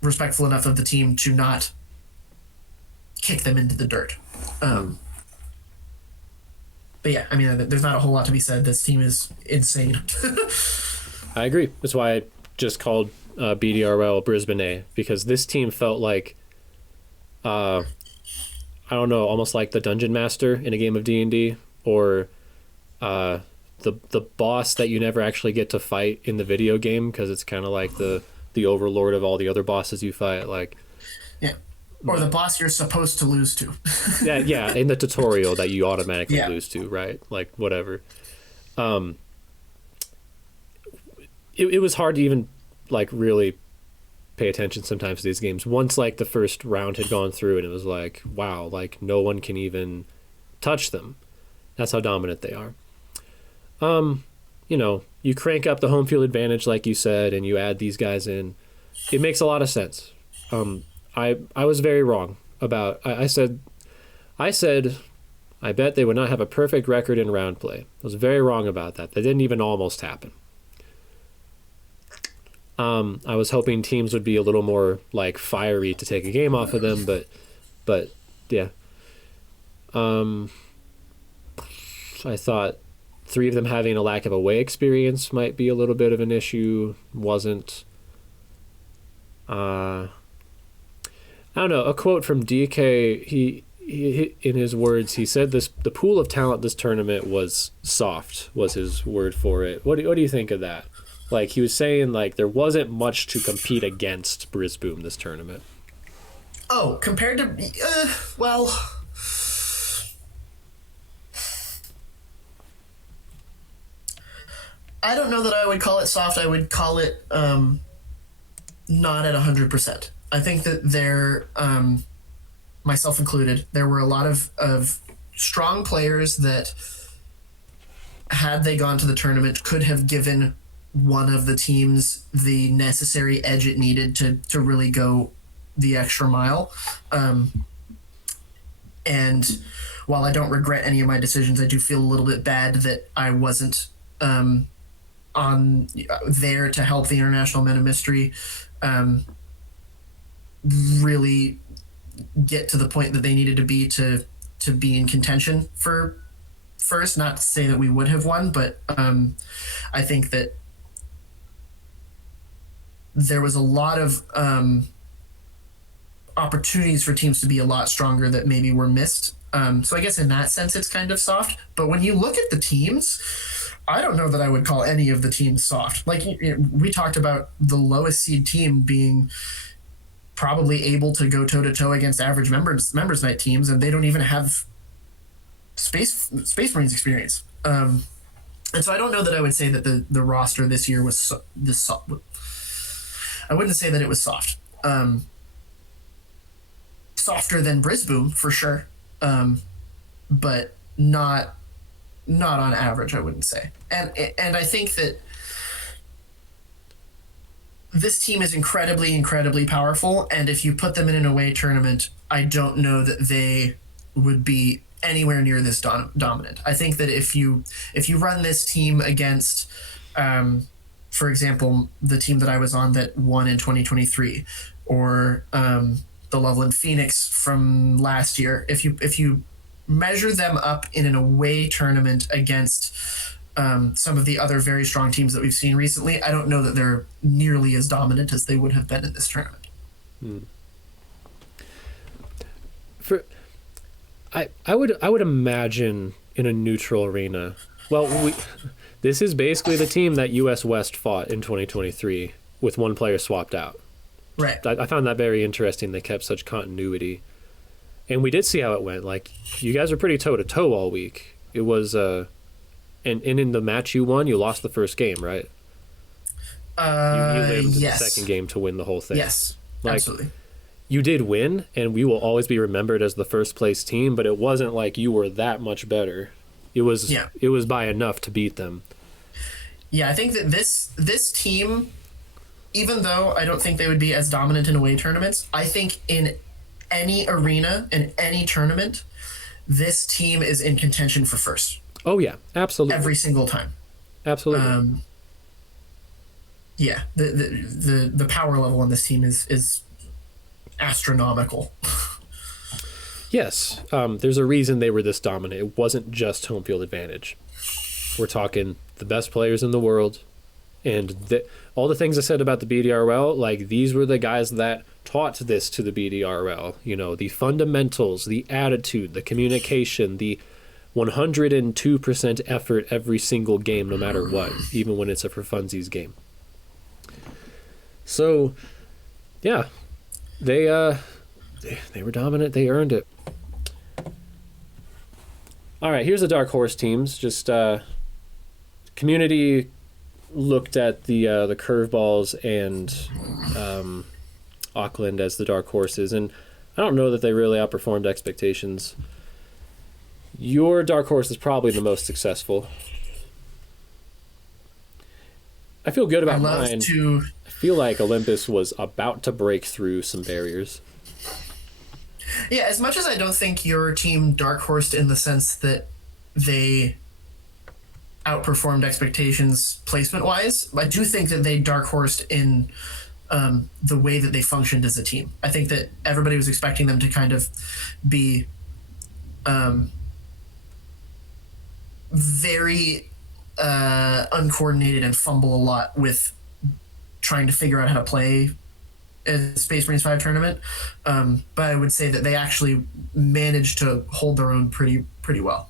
respectful enough of the team to not kick them into the dirt. But yeah, I mean, there's not a whole lot to be said. This team is insane. I agree. That's why I just called BDRL Brisbane A, because this team felt like, I don't know, almost like the Dungeon Master in a game of D&D, or the boss that you never actually get to fight in the video game, because it's kind of like the overlord of all the other bosses you fight. Like, yeah. Or the boss you're supposed to lose to. yeah, in the tutorial that you automatically lose to, right? Like, whatever. It was hard to even, like, really pay attention sometimes to these games. Once, like, the first round had gone through and it was like, wow, like, no one can even touch them. That's how dominant they are. You crank up the home field advantage, like you said, and you add these guys in. It makes a lot of sense. I was very wrong about. I said I bet they would not have a perfect record in round play. I was very wrong about that. That didn't even almost happen. I was hoping teams would be a little more like fiery to take a game off of them, but yeah. I thought 3 of them having a lack of away experience might be a little bit of an issue. Wasn't. I don't know, a quote from DK, he in his words, he said the pool of talent this tournament was soft, was his word for it. What do you think of that? Like, he was saying, like, there wasn't much to compete against Brisboom this tournament. Oh, compared to, well, I don't know that I would call it soft. I would call it not at 100%. I think that there, myself included, there were a lot of strong players that, had they gone to the tournament, could have given one of the teams the necessary edge it needed to really go the extra mile. And while I don't regret any of my decisions, I do feel a little bit bad that I wasn't on there to help the International Men of Mystery really get to the point that they needed to be in contention for first. Not to say that we would have won, but I think that there was a lot of opportunities for teams to be a lot stronger that maybe were missed. So I guess in that sense, it's kind of soft. But when you look at the teams, I don't know that I would call any of the teams soft. Like, we talked about the lowest seed team being probably able to go toe-to-toe against average members night teams, and they don't even have Space Marines experience. And so I don't know that I would say that the roster this year was this soft. I wouldn't say that it was soft. Softer than Brisboom for sure, but not on average, I wouldn't say. And I think that this team is incredibly, incredibly powerful, and if you put them in an away tournament, I don't know that they would be anywhere near this dominant. I think that if you run this team against, for example, the team that I was on that won in 2023, or the Loveland Phoenix from last year, if you measure them up in an away tournament against some of the other very strong teams that we've seen recently, I don't know that they're nearly as dominant as they would have been in this tournament. I would imagine In a neutral arena. Well, this is basically the team that US West fought in 2023 with one player swapped out. Right. I found that very interesting. They kept such continuity. And we did see how it went. Like, you guys were pretty toe-to-toe all week. It was, and in the match you won, you lost the first game, right? You lived yes. the second game to win the whole thing. Yes, like, absolutely. You did win, and we will always be remembered as the first place team, but it wasn't like you were that much better. It was by enough to beat them. Yeah, I think that this team, even though I don't think they would be as dominant in away tournaments, I think in any arena, in any tournament, this team is in contention for first. Oh yeah, absolutely. Every single time. Absolutely. Yeah, the power level on this team is astronomical. Yes, there's a reason they were this dominant. It wasn't just home field advantage. We're talking the best players in the world, and all the things I said about the BDRL, like, these were the guys that taught this to the BDRL. You know, the fundamentals, the attitude, the communication, the 102% effort every single game, no matter what, even when it's a for funsies game. So, yeah, they were dominant. They earned it. All right, here's the dark horse teams. Just community looked at the curveballs and Auckland as the dark horses, and I don't know that they really outperformed expectations. Your dark horse is probably the most successful. I feel good about mine. I feel like Olympus was about to break through some barriers. Yeah, as much as I don't think your team dark horsed in the sense that they outperformed expectations placement wise, I do think that they dark horsed in the way that they functioned as a team. I think that everybody was expecting them to kind of be very uncoordinated and fumble a lot with trying to figure out how to play a Space Marines 5 tournament. But I would say that they actually managed to hold their own pretty well.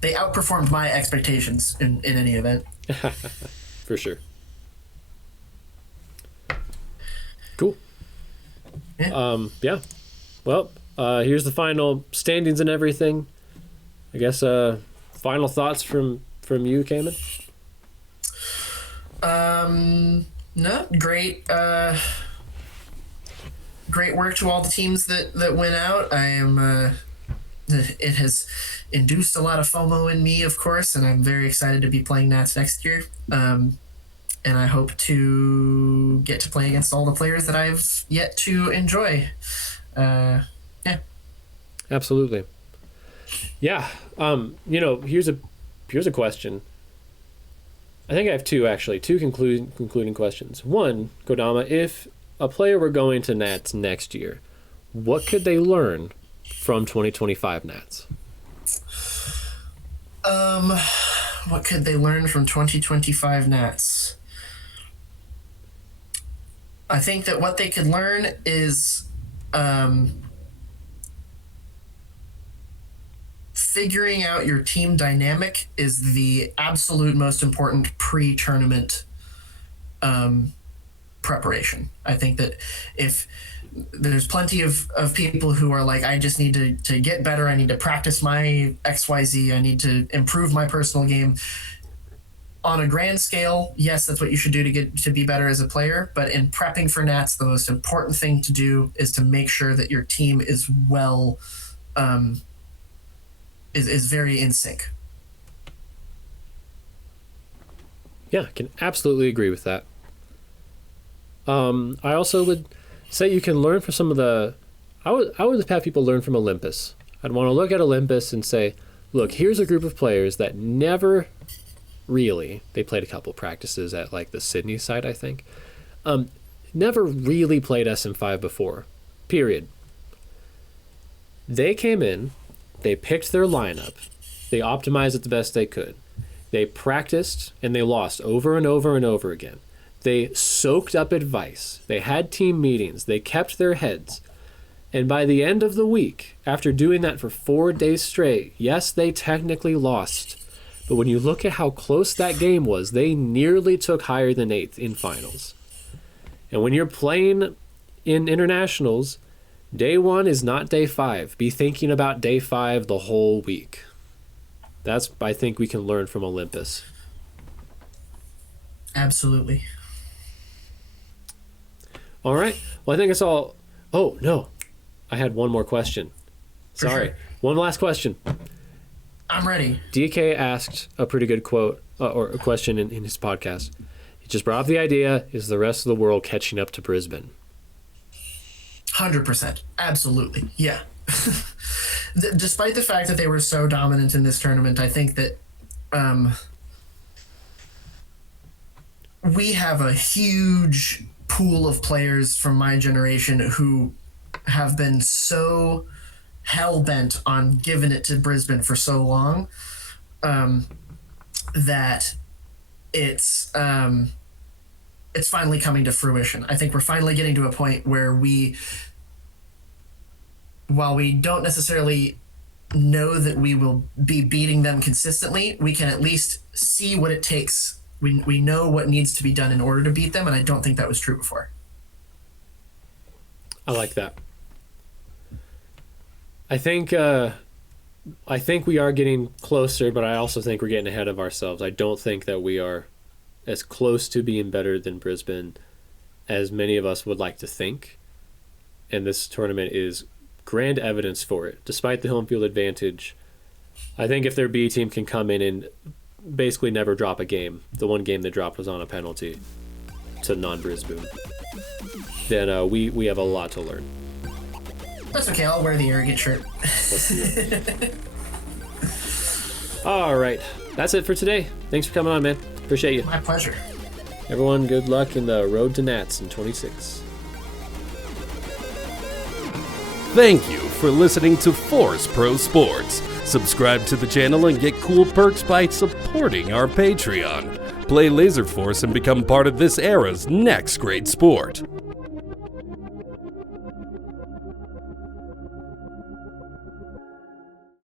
They outperformed my expectations in any event. For sure. Cool. Yeah. Yeah. Well, here's the final standings and everything. I guess final thoughts from you, Cayman? No, great work to all the teams that went out. I am it has induced a lot of FOMO in me, of course, and I'm very excited to be playing Nats next year. And I hope to get to play against all the players that I've yet to enjoy. Yeah. Absolutely. Yeah. Here's a question. I think I have two concluding questions. One, Kodama, if a player were going to Nats next year, what could they learn from 2025 Nats? What could they learn from 2025 Nats? I think that what they could learn is figuring out your team dynamic is the absolute most important pre-tournament preparation. I think that if there's plenty of people who are like, I just need to get better, I need to practice my XYZ, I need to improve my personal game. On a grand scale, yes, that's what you should do to be better as a player. But in prepping for Nats, the most important thing to do is to make sure that your team is well, is very in sync. Yeah, I can absolutely agree with that. I also would say you can learn from some of the... I would have people learn from Olympus. I'd want to look at Olympus and say, look, here's a group of players that never really... They played a couple practices at like the Sydney site, I think. Never really played SM5 before. Period. They came in, they picked their lineup, they optimized it the best they could. They practiced and they lost over and over and over again. They soaked up advice. They had team meetings. They kept their heads. And by the end of the week, after doing that for 4 days straight, yes, they technically lost. But when you look at how close that game was, they nearly took higher than 8th in finals. And when you're playing in internationals, day 1 is not day 5. Be thinking about day 5 the whole week. That's, I think, we can learn from Olympus. Absolutely. All right. Well, I think it's all... Oh, no. I had one more question. Sorry. Sure. One last question. I'm ready. DK asked a pretty good quote or a question in his podcast. He just brought up the idea, is the rest of the world catching up to Brisbane? 100%. Absolutely. Yeah. Despite the fact that they were so dominant in this tournament, I think that we have a huge pool of players from my generation who have been so hell-bent on giving it to Brisbane for so long that it's finally coming to fruition. I think we're finally getting to a point where while we don't necessarily know that we will be beating them consistently, we can at least see what it takes. We know what needs to be done in order to beat them, and I don't think that was true before. I like that. I think we are getting closer, but I also think we're getting ahead of ourselves. I don't think that we are as close to being better than Brisbane as many of us would like to think. And this tournament is grand evidence for it. Despite the home field advantage, I think if their B team can come in and basically never drop a game, the one game they dropped was on a penalty to non-Brisbane, then we have a lot to learn. That's okay. I'll wear the arrogant shirt. All right. That's it for today. Thanks for coming on, man. Appreciate you. My pleasure. Everyone, good luck in the road to Nats in 26. Thank you for listening to Force Pro Sports. Subscribe to the channel and get cool perks by supporting our Patreon. Play Laserforce and become part of this era's next great sport.